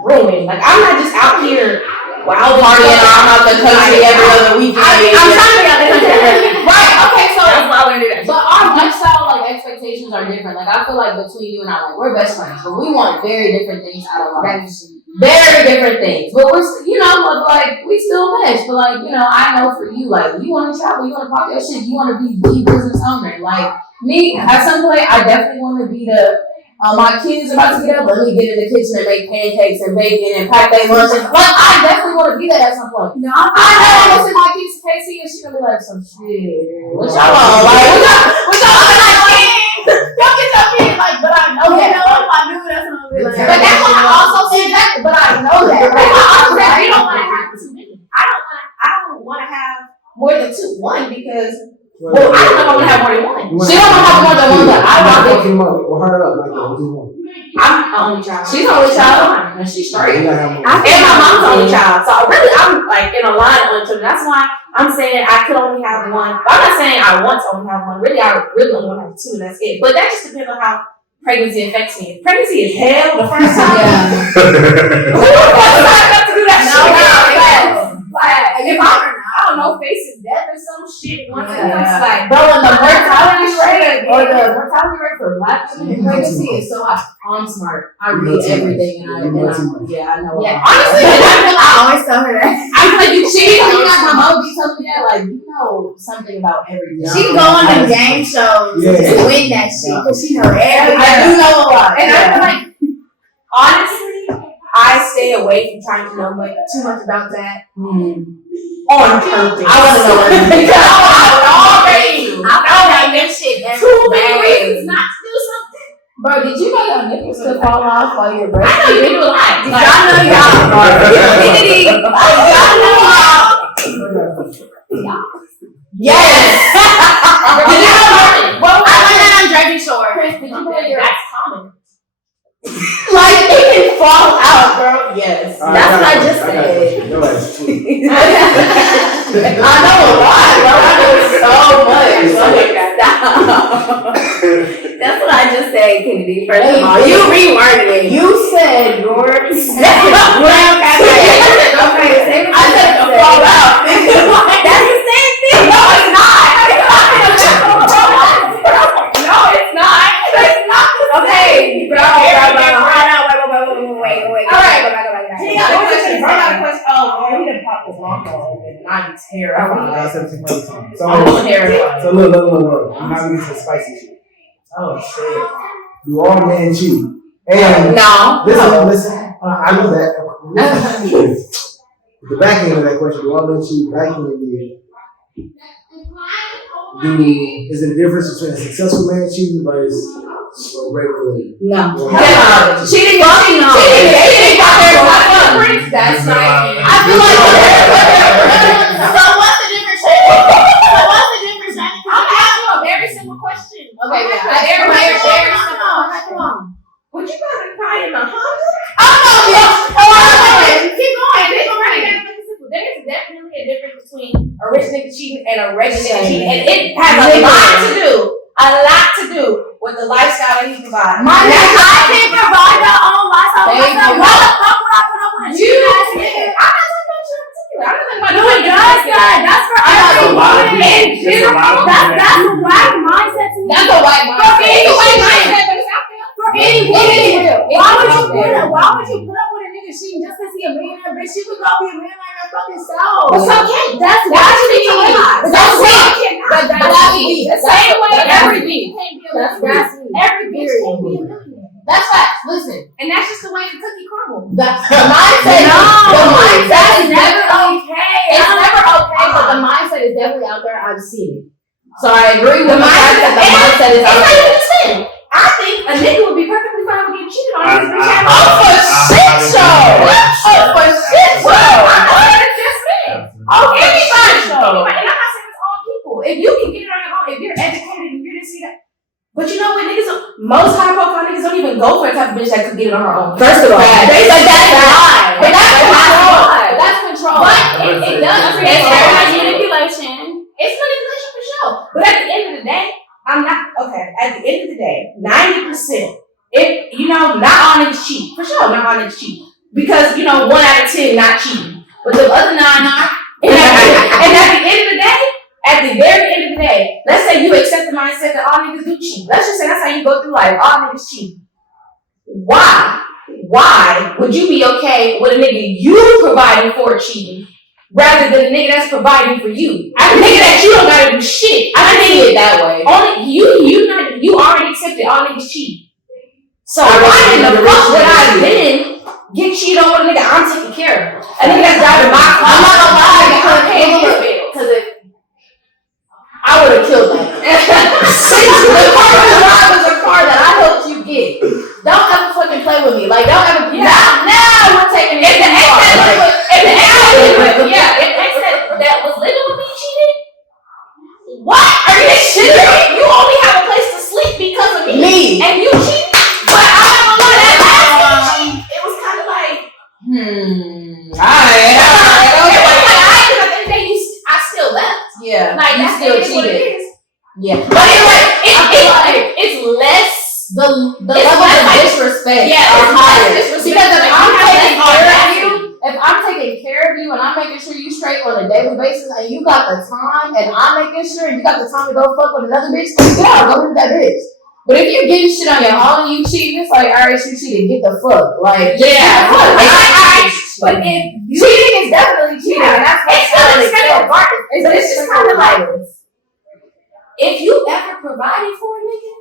ruin. Like I'm not just out here wild Partying around out the country every other weekend. I'm trying to be out the country. Right, okay, so That's why I want to do that. but our lifestyle like expectations are different. Like I feel like between you and I, like we're best friends, but we want very different things out of life. Very different things. But we're like we still mesh. But like, I know for you, like you wanna travel, you wanna pop your shit, you wanna be the business owner. Like me, at some point I definitely wanna be the my kids are about to get up, let me get in the kitchen and make pancakes and bacon and pack their lunch. And, like, I definitely want to be that at some point. No, I know I'm gonna send my kids to KC and she's gonna be like, some shit. What y'all on? Like, what y'all on? Like, don't get your kids, like, but I know that. if I do, that's what I'm gonna be like. But that's why I also say that, but I know that. That's why I also said we don't want to have too many. I don't want to have more than two. One because I don't know if I want to have more than one. She don't have more than one, but I want it. him up or her up like that. What do you want? I'm the only child. She's the only child. and she's straight. You gotta have more. And my mom's the only child. So really, I'm like in a line of only children. That's why I'm saying I could only have one. I'm not saying I want to only have one. Really, I really only want to have two, and that's it. But that just depends on how pregnancy affects me. If pregnancy is hell the first time. Yeah. Who the fuck is not enough to do that No, shit? Like, if I don't know, facing death or some shit, once it comes to like, Bro, and the mortality rate for black women in pregnancy is so high. I'm smart. I read everything and I know. yeah, honestly, I always tell her that. I feel like you She cheated told me on that. my My mom be telling me that, like, you know something about everything. She go on the game shows to win that shit because she know everything. I do know a lot. And I feel like, honestly, I stay away from trying to know too much about that on purpose. I want to know everything. Because I already I know that shit every too many day. reasons not to do something. Bro, did you know your nipples could fall off while you're I know you breastfeeding? do a lot. Did y'all know Yes. Well, I learned that on Jersey Shore. Chris, did you know your That's common. like it can fall out, bro? Yes. All right, That's what I got just you. got said. you. Your ass is sweet. I know a lot, bro. I know so much. Stop. That's what I just said, Kennedy. First of all, you reworded it. You said your Okay, same I said it could fall out. That's the same thing. No, it's not. No, it's not. It's not. Okay, bro. Wait. All right. Go back. He got a question. Bro got a question. Oh, man, he done popped his lawnmower open, and I'm terrified. So, I'm terrified. so look. I'm not gonna get to the spicy shit. Oh shit. Do all men cheat? And No. listen. I know that. The back end of that question, do all men cheat? Back end is it a difference between a successful man cheating versus a regular? No. Yeah. Cheating. That's not. I feel like So what's the difference? I'm asking you a very simple question. Okay, yeah. Very simple. Come on. Would you rather cry in a Honda? Oh, Keep going. There's definitely a difference between a rich nigga cheating and a regular nigga cheating, and it has a lot to do with the lifestyle that he provides. I can't provide my own lifestyle. Thank you. Why the fuck would I put up with a You cheap ass can. nigga? I'm not talking about you in particular. I'm just talking about No, it does that. That's for That's a lot of everyone. people. There's a lot of That's people. a whack mindset to me. That's a white mindset. It's a white mindset, but it's out there. For any It woman. is real. It Why is would you out put there. up? Why would you put up with a nigga cheating just because he a millionaire? Bitch, you could go be a millionaire your fucking self. But some can't. That's That's why what she you lies. That's Some right. cannot. But that's me. The same way That's every me. bitch can't be a That's millionaire. me. Every bitch can't be a millionaire. That's facts. Listen. And that's just the way the cookie crumbles. The mindset. No, The mindset is never definitely. okay. It's never okay, but the mindset is definitely out there. I've seen it. So I agree with the fact that the mindset is It's out not there. even sin. I think a nigga would be perfectly fine with getting cheated on. His bitch ass. Oh, for shit show. Oh, for shit show. That's just me. Oh, Anybody. And I'm not saying it's all people. If you can get it on your own, if you're educated and you're this, that. But you know what, niggas, most high profile niggas don't even go for the type of bitch that could get it on her own. First of all, They but say that's lie. But that's control. lie. That's control. But it does create It's very manipulation. It's manipulation for sure. But at the end of the day, I'm not okay. At the end of the day, 90%. If you know, not all niggas cheat. For sure, not all niggas cheat. Because 1 out of 10 not cheating. But the other 9 are. And at the end of the day, at the very end of the day, let's say you accept the mindset that all niggas do cheat. Let's just say that's how you go through life. All niggas cheat. Why would you be okay with a nigga you providing for cheating rather than a nigga that's providing for you? A nigga that you don't gotta do shit. I see it that way. Only you already accepted all niggas cheat. So I why in the recommend fuck would I the then get cheated on with a nigga I'm taking care of? A nigga that's driving my car. I'm not gonna lie, I'm paying his bills. Because I would have killed that. The car you drive was a car that I helped you get. Don't ever fucking play with me. Like, don't ever. Now we're taking it. If the ex too far. Like, if the ex that was living with me cheated, what? Are you shitting me? You only have a place to sleep because of me. And you cheated. But I don't know why that happened. It was kind of like, Alright. it was like, I think that I still left. Yeah. Like, You that's still what it cheated. is. Yeah. But it's less. The It's level less of like- disrespect Yeah, are it's higher. less disrespect. Because if I'm You have taking less care of audacity. you, if I'm taking care of you and I'm making sure you straight on a daily basis and you got the time and I'm making sure you got the time to go fuck with another bitch, yeah, go with that bitch. But if you're getting shit on your own and you cheating, it's like, alright, you cheated, get the fuck. Like, Yeah. but if cheating is definitely cheating, and that's what It's still expected regardless. It's just kind of like, If you ever provided for a nigga,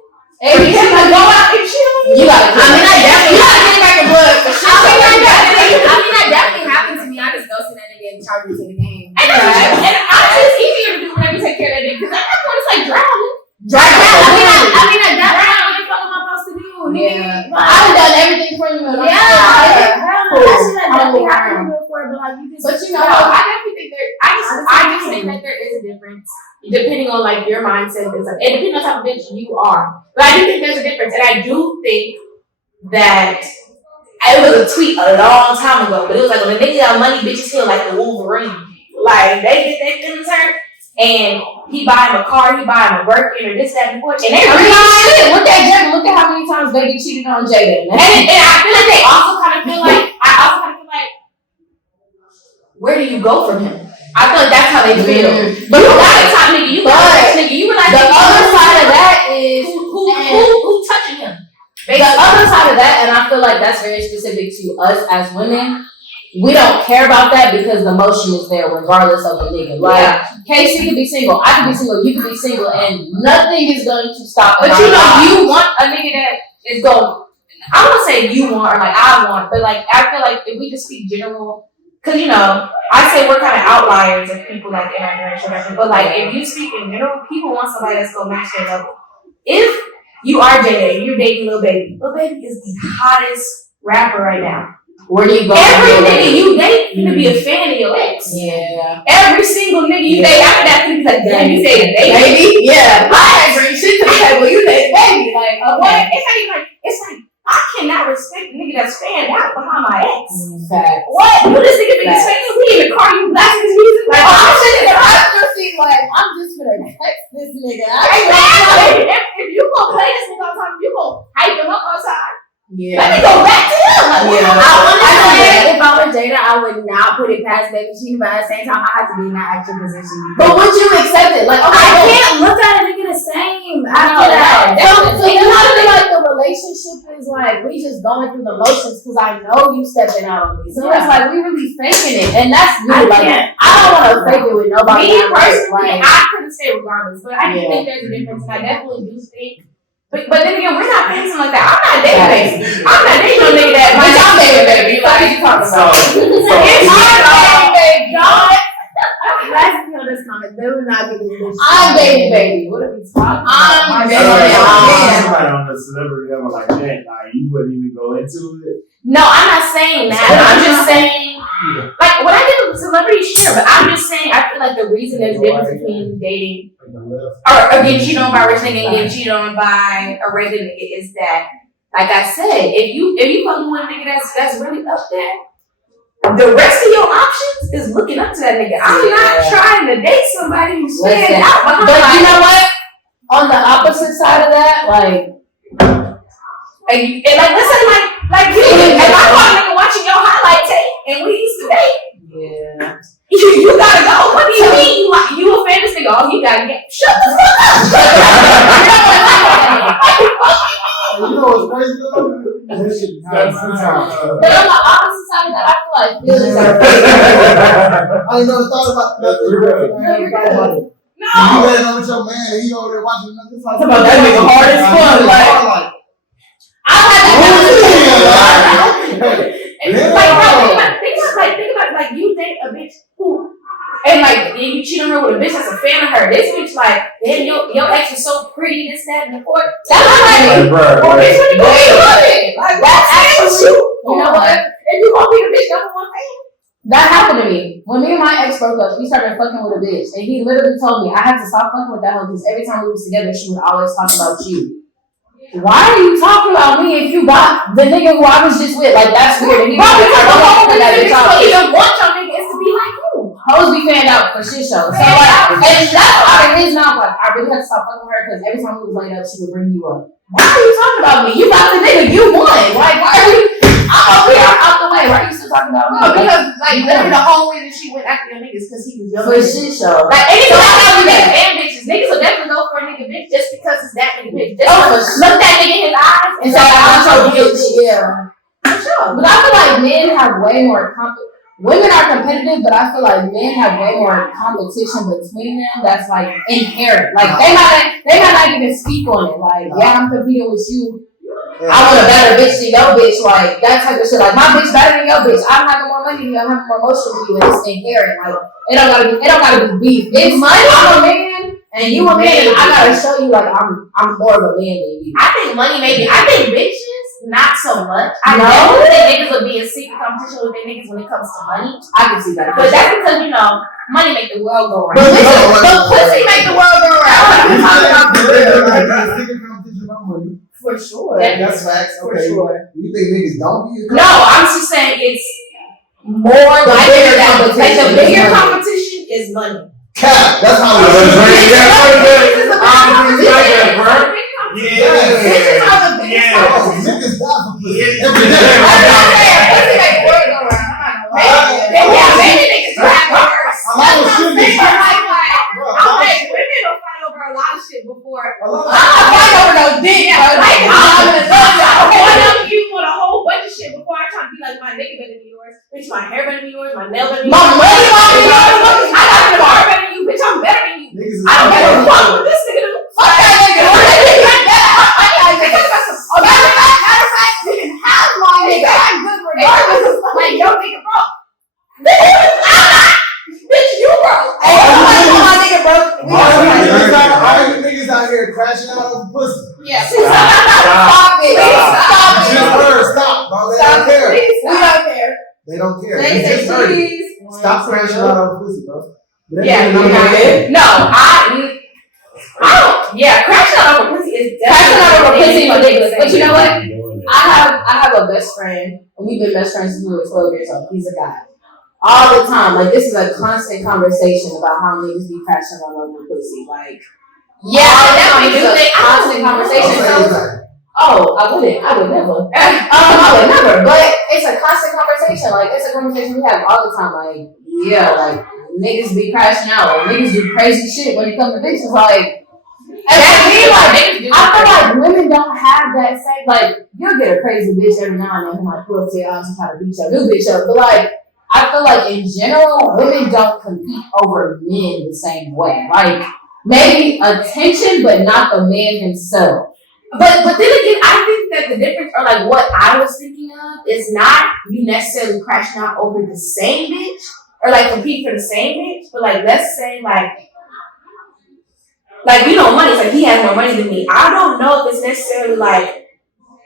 hey, you gotta go out and shit on you. You gotta. I mean, I definitely- You gotta get back in blood for shit. that definitely happened to me. I just ghosted that nigga and charged him to the game. and honestly, it's easier to do whenever you take care of that nigga because at that point it's like drowning. I mean, at that point, what the fuck am I supposed to do? Nigga, Yeah. Like, I've done everything for you. And I'm yeah, still like, hell no, that shit ain't definitely happened before, but like you just. But you know, I definitely think I just think that there is a difference depending on like your mindset and depending on the type of bitch you are. But I do think there's a difference, and I do think that it was a tweet a long time ago, but it was like when the niggas got money, bitches feel like the Wolverine. Like they get their feelings hurt, and he buy him a car, he buy him a Birkin or this, that, and the and they realize shit. Look at Jada. Look at how many times baby cheated on Jada. and I feel like they also kind of feel like where do you go from him? I feel like that's how they feel. But you got a top nigga, you got a rich nigga, you realize the other side of that is who touching him? the other side of that, and I feel like that's very specific to us as women. We don't care about that because the emotion is there regardless of the nigga. Like, Casey could be single, I could be single, you could be single, and nothing is going to stop us. But you know, you want a nigga that is going, I won't say you want or like I want, but like I feel like if we just speak general, because you know, I say we're kind of outliers of people like in our generation, but like if you speak in general, people want somebody that's going to match their level. If you are Jada and you're dating Lil Baby is the hottest rapper right now. Where do you go? Every nigga you date gonna be a fan of your ex. Yeah. Every single nigga you date after that, he's like, damn, you say Baby? Yeah. I ain't bring shit to the table. You say baby. Like, okay. It's not even like, it's like, I cannot respect a nigga that's fanned out behind my ex. Fact. What? You this nigga think he's famous? We in the car, you blasting his music? Like, I'm sitting in the passenger seat like, I'm just gonna text this nigga. Exactly. If you gonna play this nigga all the time, you gonna hype him up outside. Yeah. Let me go back to him. Yeah. I want to say, if I were Jada, I would not put it past baby cheating, but at the same time, I have to be in that actual position. But would you accept it? Like, okay, I can't look at a nigga the same after that. So you know, I feel like the relationship is like we just going through the motions because I know you stepping out on me. So it's like we really faking it, and that's me. I Like can't. I don't want to fake it with nobody. Me personally, Like, I couldn't say regardless, but I do think there's a difference, and I definitely do think. But then again, we're not dating like that. I'm not dating baby. I'm not dating no nigga that might not dating baby. Like you talking about? It's hard, baby. Let's kill this comment. They would not get this bitch. I'm dating baby. What are we talking? I'm So, dating. somebody on the celebrity level like that, like you wouldn't even go into it. No, I'm not saying that. I'm just saying, like, when I get a celebrity, sure, but I'm just saying, I feel like the reason there's a difference between dating or getting cheated on by a rich nigga and getting cheated on by a regular nigga is that, like I said, if you fucking with a nigga that's really up there, the rest of your options is looking up to that nigga. I'm not trying to date somebody who's standing out behind. But you know what? On the opposite side of that, like. And like, let's say like you, if I caught a nigga watching your highlight tape and we used to date, Yeah. you gotta go. What do you mean? You a famous nigga? Oh, you gotta get shut the fuck up. You know what's crazy though? This shit happens sometimes. But on the opposite side of that, I feel like feelings are I ain't never thought about that. No. You letting on with your man and he over there watching nothing. It's like, about that nigga hard as fuck, like- I had that. It's like, bro, think about like you date a bitch who, and like you cheat on her with a bitch that's a fan of her. This bitch like, damn, your ex is so pretty, this, that, and the fourth. That's like, well, bitch, what you gonna do? Like, that's actually, you know what? And you gonna be the bitch number one fan? That happened to me. When me and my ex broke up, he started fucking with a bitch. And he literally told me I had to stop fucking with that hoe because every time we was together, she would always talk about you. Why are you talking about me if you got the nigga who I was just with? Like, that's weird. And he was like, the whole reason that bitch you don't want your nigga is to be like you. hoes be fanned out for shit shows. So, like, and that's out of his mouth. Like, I really had to stop fucking with her because every time we was laid up, she would bring you up. Why are you talking about me? You got the nigga. You won. Like, why are you? I'm over here out the way. Why are you still talking about me? No, because like literally the whole reason she went after your niggas because he was young. For shit show. Like anything that's how we get fan bitches. Niggas will definitely go for a nigga bitch just because it's that nigga bitch. Just look that nigga in his eyes And say, I want your bitch. Yeah. For sure. But I feel like men have way more women are competitive, but I feel like men have way more competition between them that's like inherent. Like they might not even speak on it. Like, yeah, I'm competing with you. I want a better bitch than your bitch. Like that type of shit. Like my bitch better than your bitch. I'm having more money than you. I'm having more motion than you, and it's inherent. Like it don't gotta be beef. It's money. I'm a man, and you a man, and I gotta show you like I'm more of a man than you. I think money maybe. I think bitches not so much. I No? definitely think niggas would be in secret competition with their niggas when it comes to money. I can see that. But that's because, you know, money make the world go round. But But pussy make the world go round. For sure. That's facts. For Okay. sure. You think niggas don't be? No, I'm just saying it's more The like bigger that. Like competition the is bigger money. competition is money. Cap. That's how I was it right is. there. Bitches Yeah. are the biggest Yeah. Oh, competition. niggas die for pussy. I'm not saying pussy make the world go round. I'm not gonna lie. Yeah, maybe niggas have worse. A lot of shit is Bro, I'm like, women will fight over a lot of shit before. I'm not fighting over no dick, bro. Like, I'm you want a whole bunch of shit before I try to be like, my nigga better than yours. Bitch, my hair better than yours. My nail better than yours. My money better than yours. I got the car better than you. Bitch, I'm better than you. Niggas is I don't give a fuck what this nigga do. Fuck that nigga. Matter of fact, you can have my nigga. I'm good regardless. Like, yo, nigga, bro. Bitch, you broke. Hey, my nigga broke. All you niggas out here crashing out over pussy. Yeah. Stop it. Stop Just it. heard, stop, bro. They don't care. We don't care. They don't care. They You say just heard it. please. Stop crashing out over pussy, bro. But Yeah, that's what I'm saying. no, I don't. Yeah, crashing out over pussy is Crashing definitely out over pussy is ridiculous. But you know what? Doing I have a best friend, and we've been best friends since we were 12 years old. He's a guy. All the time, like this is a constant conversation about how niggas be crashing all over pussy. Like, Yeah, all the that's time, what it's you a think. constant conversation. Don't say So, that. oh, I would never. I would never. But it's a constant conversation. Like it's a conversation we have all the time. Like, yeah, like niggas be crashing out. Like, niggas do crazy shit when it comes to bitches. Like, and for me, like, I feel like women don't have that same, like, you'll get a crazy bitch every now and then who might pull up to your house and try to beat your new bitch up. But, like, I feel like in general, women don't compete over men the same way. Like, maybe attention, but not the man himself. But then again, I think that the difference, or like what I was thinking of, is not you necessarily crashing out over the same bitch, or like competing for the same bitch, but like let's say like you know, money. It's like he has more money than me. I don't know if it's necessarily like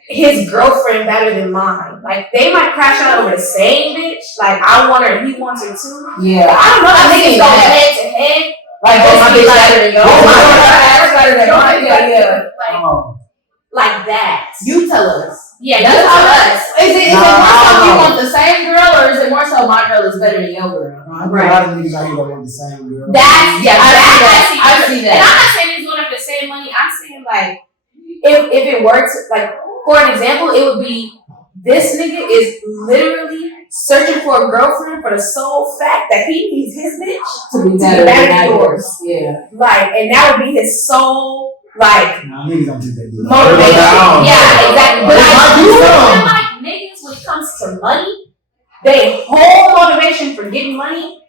his girlfriend better than mine. Like they might crash out over the same bitch. Like I want her, he wants her too. Yeah. But I don't know. I think it's seen going that. head to head. Like, Oh, my bitch better than yours. Oh, my That's better than mine. Yeah. Like that. You tell us. Yeah, That's you how tell us. us. Is it more so you want the same girl, or is it more so my girl is better than your girl? I know a lot of niggas out here that want the same girl. That's yeah. I see And that. I'm not saying he's going after the same money. I'm saying like if it works, like for an example, it would be this nigga is literally searching for a girlfriend for the sole fact that he needs his bitch To be better better than than yours. Yeah. Like, and that would be his sole like Nah, niggas don't take that deal. motivation. down. Yeah, exactly. But They I might do do feel some. like niggas, when it comes to money, their whole motivation for getting money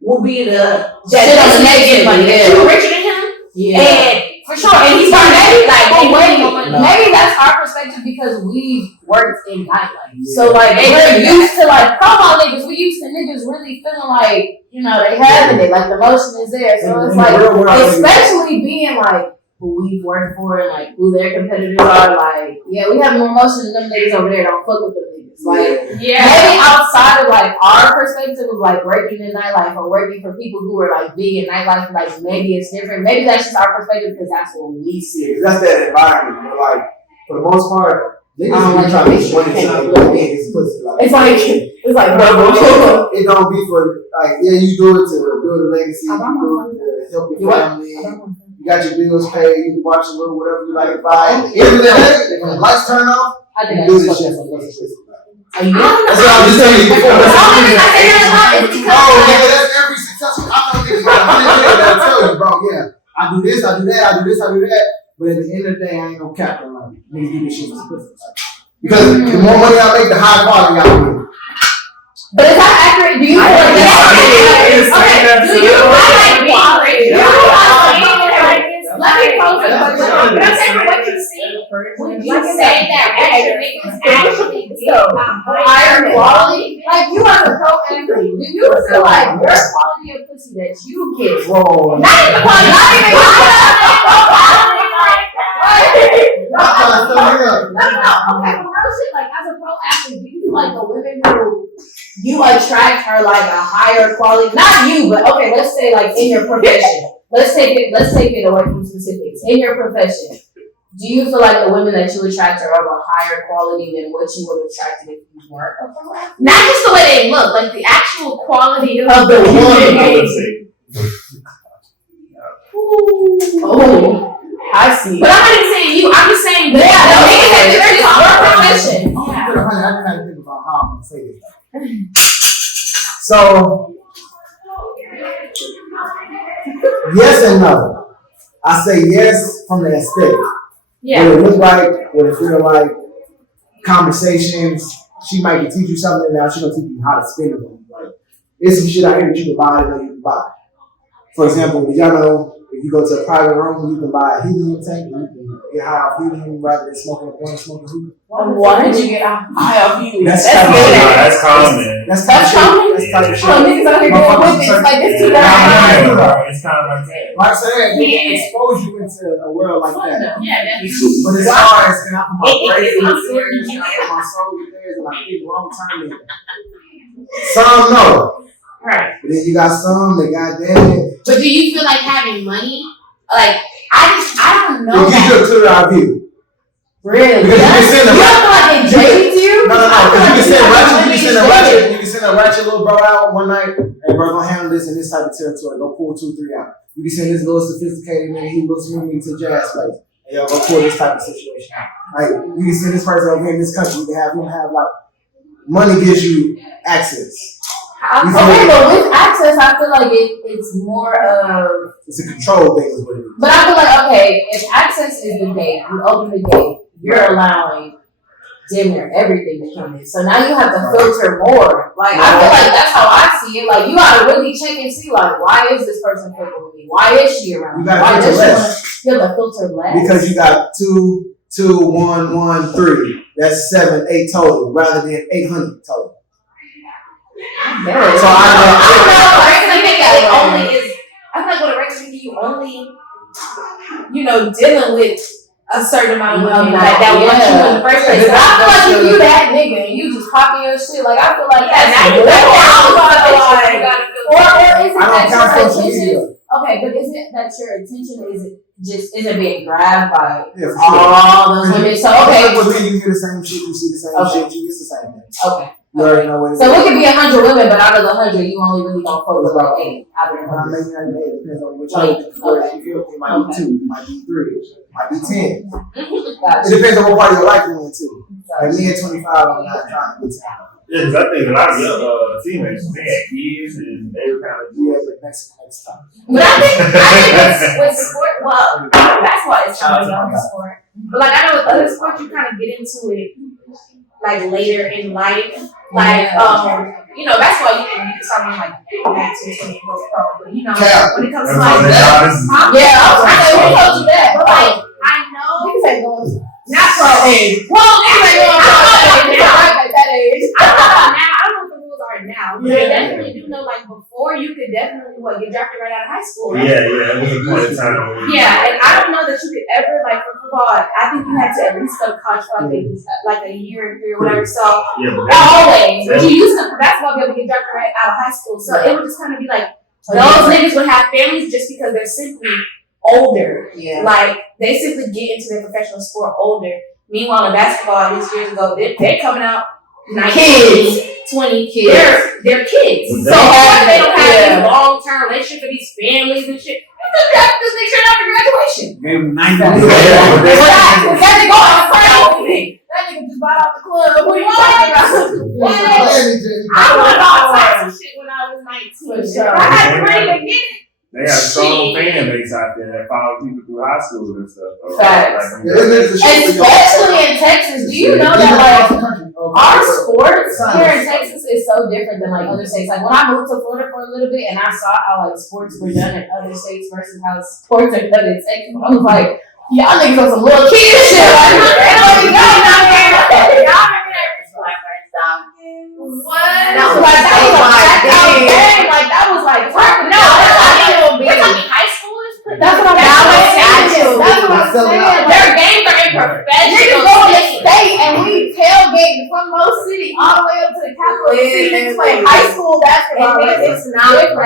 will be the Shit on the next get money. nigga, yeah. You richer than him, Yeah. and for sure, and he's gonna make like But make wait, more money. maybe that's our perspective because we've worked in nightlife. Yeah. So like They we're do used to like come on niggas. We used to niggas really feeling like, you know, they having it, like the motion is there. So it's In the like real world, especially being like who we've worked for and like who their competitors are, like, yeah, we have more motion than them niggas over there. Don't fuck with them niggas. Like Yeah, maybe outside of like our perspective of like working in nightlife or working for people who are like big in nightlife, like maybe it's different. Maybe that's just our perspective because that's what we see. That's that environment. But like for the most part, niggas I don't be like trying to that get money shit. to like get his pussy. Like, It's like it don't be for like you do it to build a legacy, you do it to help your family. You got your bills paid, you can watch a little whatever you like to buy. Even when the lights turn off, I you think do that's this what shit for what's the shit. Are you? That's what I'm just telling you before. The only reason I say that a lot is because Oh, nigga, that's every successful. I know niggas got 100 niggas that'll tell you, bro. Yeah, I do this, I do that, I do this, I do that. But at the end of the day, I ain't gonna cap on like niggas do this shit for pussy. Because the more money I make, the higher quality I get. But is that accurate? Do you feel like that's do you like quality? Let me pose a question. accurate? But I'm saying from what you see, would you say that richer niggas actually get Higher quality? Like you as a pro athlete, do you feel like your quality of pussy that you get Whoa. Not even quality, not even quality. Okay, but real shit, like as a pro athlete, do you feel like the women who you attract are like a higher quality? Not you, but okay, let's say like in your profession. Let's take it away from specifics. In your profession, do you feel like the women that you attract are of a higher quality than what you would have attracted if you weren't a pro athlete? Not just the way they look, like the actual quality of Of the I woman. would say. Oh, I see. But I'm not even saying you, I'm just saying Yeah, the no, niggas that it's you're your talking profession. I didn't have to think about how I'm gonna say this. So, yes and no. I say yes from the aesthetic. Yeah. What it look like, what it feel like, conversations. She might teach you something now. She's gonna teach you how to spin it. Like, there's some shit out here that you can buy that you can buy. For example, did y'all know if you go to a private room, you can buy a helium tank and you can get high off helium rather than smoking a blunt, smoking hookah? Why did you get high off helium? That's good. That's common. That's That's common. That's type of shit. Oh, niggas out here doing whippets like this too. It's kind of like that. Like I said, they can expose you into a world like that. Yeah, definitely. But as far as can I put my brains in theirs, can I put my soul in theirs, and I think long term in some no. Right. But then you got some that goddamn it. But do you feel like having money? Like, I don't know It gives you a clear eye view. Really? Because you can send a You don't feel like it jades you? No, because you can send a ratchet, Money you can send a jaded. ratchet, you can send a ratchet little bro out one night, and bro gonna handle this in this type of territory. Go pull 2, 3 out. You can send this little sophisticated nigga, he looks me to jazz place. And yo, go pull this type of situation out. Like you can send this person over here in this country, you can have him have like money gives you access. Okay, but with access, I feel like it's more of. It's a control thing, is what it is. But I feel like, okay, if access is the gate, you open the gate, you're allowing dinner, everything to come in. So now you have to filter more. Like, I feel like that's how I see it. Like, you gotta really check and see, like, why is this person fucking with me? Why is she around You me? gotta Why filter does less. she? You have to filter less. Because you got 2, 2, 1, 1, 3. That's 7, 8 total, rather than 800 total. I So I don't know. I feel like it only is. I feel like with a regular nigga, you only, dealing with a certain amount of women that want you in the first place. But I feel like if you that nigga and you just popping your shit, like I feel like Yeah, that's now you or is it I don't that count your social attention? media. Okay, but isn't it that your attention isn't being grabbed by Yeah, for sure. all those women? So okay, With me, you hear the same shit, you see the same Okay. shit, you get the same thing. okay. You already know what it is. So it could be 100 women, but out of the 100, you only really don't focus about 8 out of the 100. Maybe not eight, depends on which Like, one you feel. It might be 2, it might be 3, it might be 10. Gotcha. It depends on what part of your life you're in too. Like me at 25, I'm not trying to get time. Yeah, because I think a lot of young teenagers, they had kids and they were kind of. Yeah, but next time. But I think with sport, well, basketball is kind of a young sport. But like I know with other sports, you kind of get into it like later in life. Like basketball you can start when like 19, 20 and go pro. But when it comes to like Yeah, I was trying to say, who told you that? but like I know Niggas ain't going not pro age. Well, Niggas ain't going I to don't know right at that age. I don't know now. I don't know what the rules are now. But I definitely do know like before you could definitely get drafted right out of high school. Right? Yeah, it was a point in time. Yeah, and I don't know that you could ever like for football. I think you had to at least go to college for like a year or whatever. So Yeah, but not always, but you used to for basketball be able to get drafted right out of high school. So it would just kind of be like those niggas would have families just because they're simply older. Yeah. Like they simply get into their professional sport older. Meanwhile, in basketball, these years ago, they're coming out 19, 20 kids. They're kids. So they don't have these long-term relationships with these families and shit. Just draft this nigga straight after graduation. Gave him 90 That nigga just bought out the club. What are you talking about? I won all types of shit when I was 19. For sure. I had the money to get it. they got a strong fan base out there that follow people through high school and stuff. Facts. Especially Especially in Texas. Do you know that like our sports here in Texas is so different than like other states? Like when I moved to Florida for a little bit and I saw how like sports were done in other states versus how sports are done in Texas, I was like, y'all niggas on some little kid shit. Like, y'all remember that Rich Black Friends What? That was like that was like No, we're talking high schoolers. that's what I'm saying. That's what I'm saying. Their games are in from Mo City all the way up to the capital city to play Literally. high school basketball. And Like, it's not like and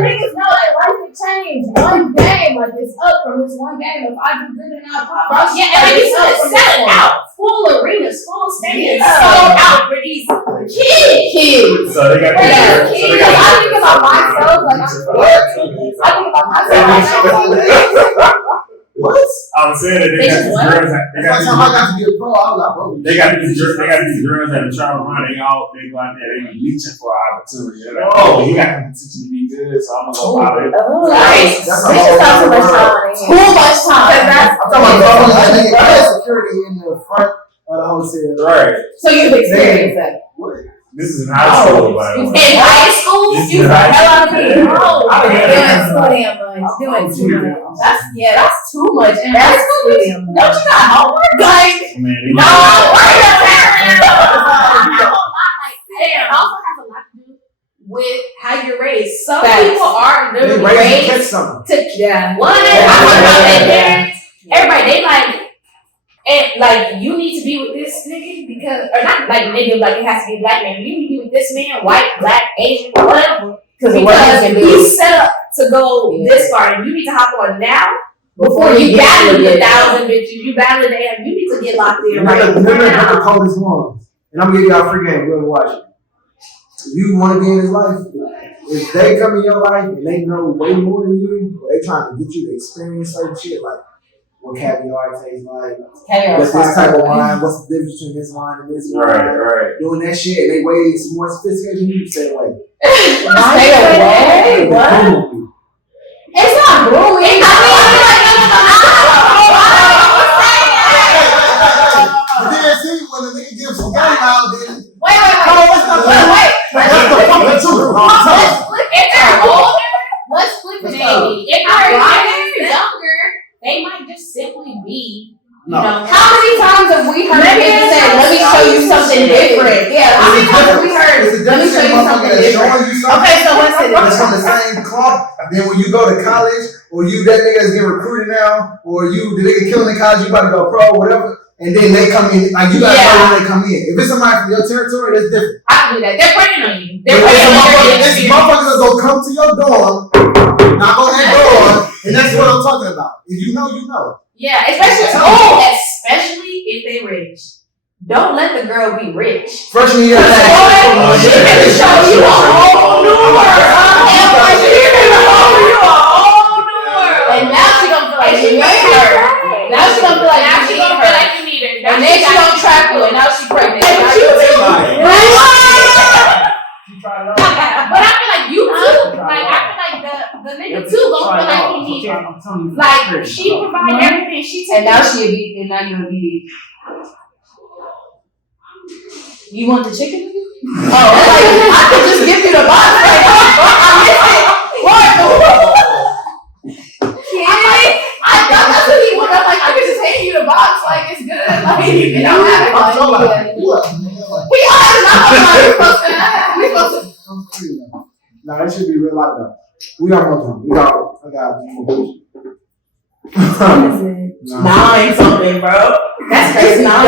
niggas know that life can change. One game, like it's up from this one game. If I do good and I pop, bro, Yeah, and like you said, sell it out. Full arenas, full stadiums, sold out for these kids. So they got Yeah, these. because I think about myself, like I think about myself. What? I was saying that they They got just these what? girls. That's like time I got to be a pro. I was like, bro. They got these girls that are trying to run. They go out there. They be reaching for an opportunity. They're like, oh, you got the potential to be good, so I'm gonna go out there. Right. That's a We whole just talk too much world. time. Too much time. Cause that's I'm talking about they had security in the front of the hotel. Right. So you've experienced that. What? This is in high school, by the way. In high school, This is you in the high hell out of school. me. Yeah. Oh, I doing think too damn much. Doing too much. That's too much. And That's high school, too damn much. don't you got homework? Like, man, they no, it also has a lot to do with how you're raised. Some Facts. people are They literally raised to raised catch something. to Yeah. what? I talk about their parents. Everybody, they like, and like, you need to be with this nigga because, or not like nigga, like it has to be a black man. You need to be with this man, white, black, Asian, whatever. Because of what he Because can do. he's set up to go Yeah. this far, and you need to hop on now before you get battle to the it. 1,000 bitches. You battle the AM. You need to get locked in Remember the now. coldest ones. And I'm gonna give y'all a free game. Go and watch it. If you want to be in his life, if they come in your life and they know way more than you, or they trying to get you to experience certain shit, like what caviar tastes like, what's this type of wine, what's the difference between this wine and this wine, right. doing that shit, and they way more sophisticated than you, stay away. Stay away. What? It's not grooming. But then see, when the nigga gives some game out, then Wait. If they're older, Let's flip it. maybe. If they're younger, they might just simply be, you No. know. How many times have we heard people say, let me show you something different? Yeah, how many times have we heard, it's a let me show you something that's different? showing you something. Okay, so what's it? That's from the same cloth. Then when you go to college, or you that nigga that's getting recruited now, or you the nigga killing in college, you about to go pro, whatever. And then they come in, like you gotta know when they come in. If it's somebody from your territory, that's different. I can do that. They're preying on you. But They're preying on your this experience. motherfuckers are gonna come to your dorm, knock on that door, and that's what I'm talking about. If you know, you know. Yeah, especially if they're rich. Don't let the girl be rich. Freshman year, She can show you a whole new world. And now she gonna feel like And she you need might her. be Now she gonna feel like Now you she need gonna her. feel like you need her. And then she don't trap you, and now she pregnant. Hey, Now but you you- too. You tried it out. But I feel like you too. Like I feel like the nigga too gonna feel like he needs her. Like she provide everything. She And take now she a beat, and now you a beat. You want the chicken? Oh, like, I could just give you the box right now. I thought that's what he wanted. I'm like, I could just hand you the box, like it's good. Like you don't have it. I'm so Like, like, what? we are not supposed to have. We supposed to. Nah, that should be real life though. We got more time. I got more bullshit. Nah. 9 something, bro. That's crazy. It's not.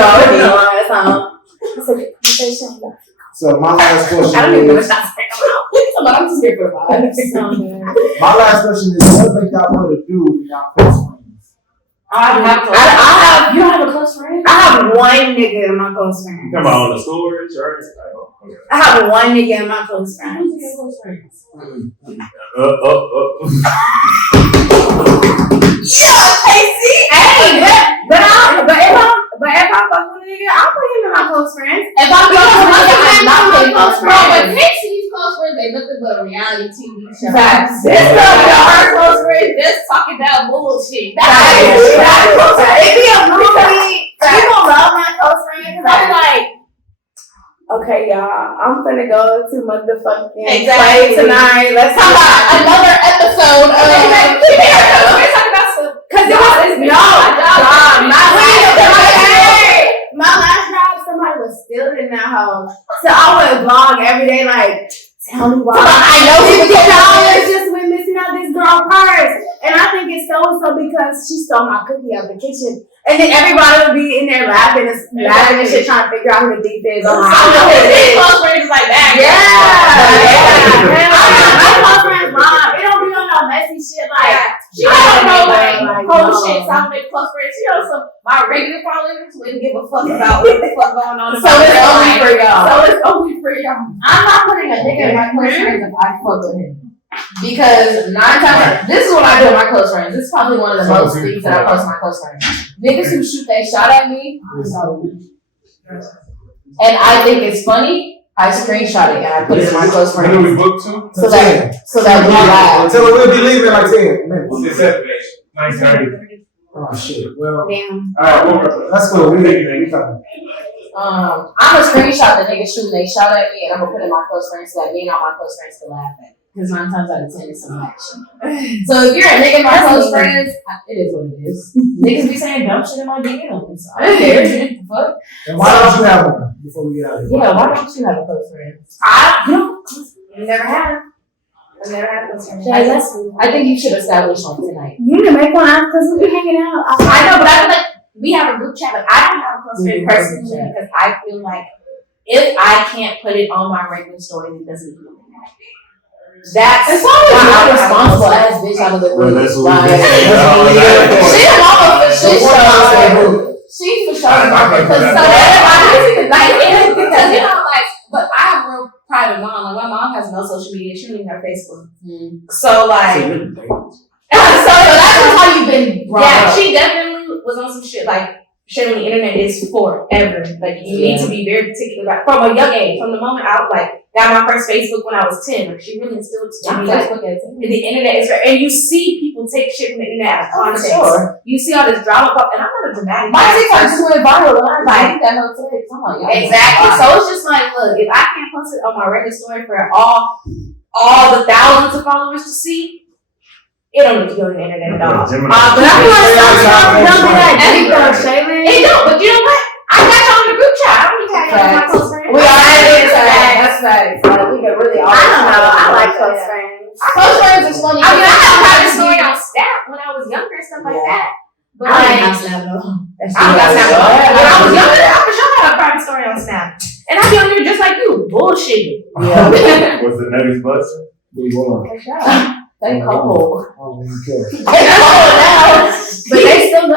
So my last question I don't even know what is, that's about. I'm just here for vibes. my last question is, what make y'all want to do when y'all close friends? I have. I You don't have a close friend? have one nigga in my close friends. Come on, the stories, right? Okay. I have one nigga in my close friends. Who's your close friends? Hey, but if I fuck with a nigga, I'll put him in my close friends. If I'm going to I'm not my close Bro, but friend. Casey's close friends, they nothing but a reality TV show. Facts. This girl with her close friends just talking that bullshit. If he a movie, people love my close friends. 'Cause I'm like, okay, y'all, I'm finna go to motherfucking Exactly. play tonight. Let's Come on, another episode of. Cause it was my last job, somebody was still in that house. So I would vlog every day, like, tell me why. I know he was $50 just went missing out this girl purse. And I think it's so because she stole my cookie out the kitchen. And then everybody would be in there laughing. laughing and shit, trying to figure out who the deep is. So his close friends is like that. My close friend's mom, it don't be on no messy shit like. She don't know like whole shit. So I'm with close friends. She knows some my regular followers wouldn't give a fuck about what the fuck going on. So it's only for y'all. So it's only for y'all. I'm not putting a nigga in my close friends if I fuck with him. Because 9 times, this is what I do with my close friends. This is probably one of the most things that I post to my close friends. Niggas who shoot they shot at me, and I think it's funny, I screenshot it and I put it in my close When do we friends. book to? So that we laugh. Until we'll be leaving in like 10 minutes. What's this at? 9:30. Oh shit. Well, Damn. Alright, we'll that's cool. We talking. I'm gonna screenshot the nigga shooting they shot at me and I'm gonna put it in my close friends so that me and all my close friends can laugh at it. Because 9 times out of 10 it's some action. So if you're a nigga in my close friends, it is what it is. Niggas be saying dumb shit in my DMs. So I don't care. Fuck. And why don't you have one before we get out of here? Yeah, why don't you have a close friend? Never have. I've never had those friends. I think you should establish one tonight. You need to make one out because we be hanging out. I know, but I feel like we have a group chat, but I don't have a close friend personally because I feel like if I can't put it on my regular story, it doesn't do anything. That's As long as you're not responsible ass bitch out of the Well, group. that's what Like, we just said. she a mama for shit show. She's for sure. Because so everybody like because you know like, but I have a real private mom. Like my mom has no social media. She don't even have Facebook. So like, so that's just how you've been brought yeah, up. she definitely was on some shit like. Sharing the internet is forever. Like you need to be very particular about from a young age. From the moment I got my first Facebook when I was 10, like she really instilled to me like the internet is and you see people take shit from the internet out of context. Sure. You see all this drama and I'm not a dramatic My person. TikTok just went viral and I was like, that whole text. I'm like, Exactly. So it's just like, look, if I can't post it on my regular story for all the thousands of followers to see, it don't need to go on the internet at all. Gemini. But I feel like some stuff Don't be that deep Everywhere. though, Shaylin. It don't, but you know what? I got you on the group chat. I don't need to have you on my close friends. we already did that. That's facts. Like, we could really I don't know. I like close friends. Close friends is funny. I mean, I had a private story on Snap when I was younger and stuff like that. But I don't like, have Snap at all. I don't got Snap at all. When I was younger, I for sure had a private story on Snap. And I be on there just like you, bullshitting. Yeah. Was the nutties busting? They cold. I don't even care. They cold now. But they still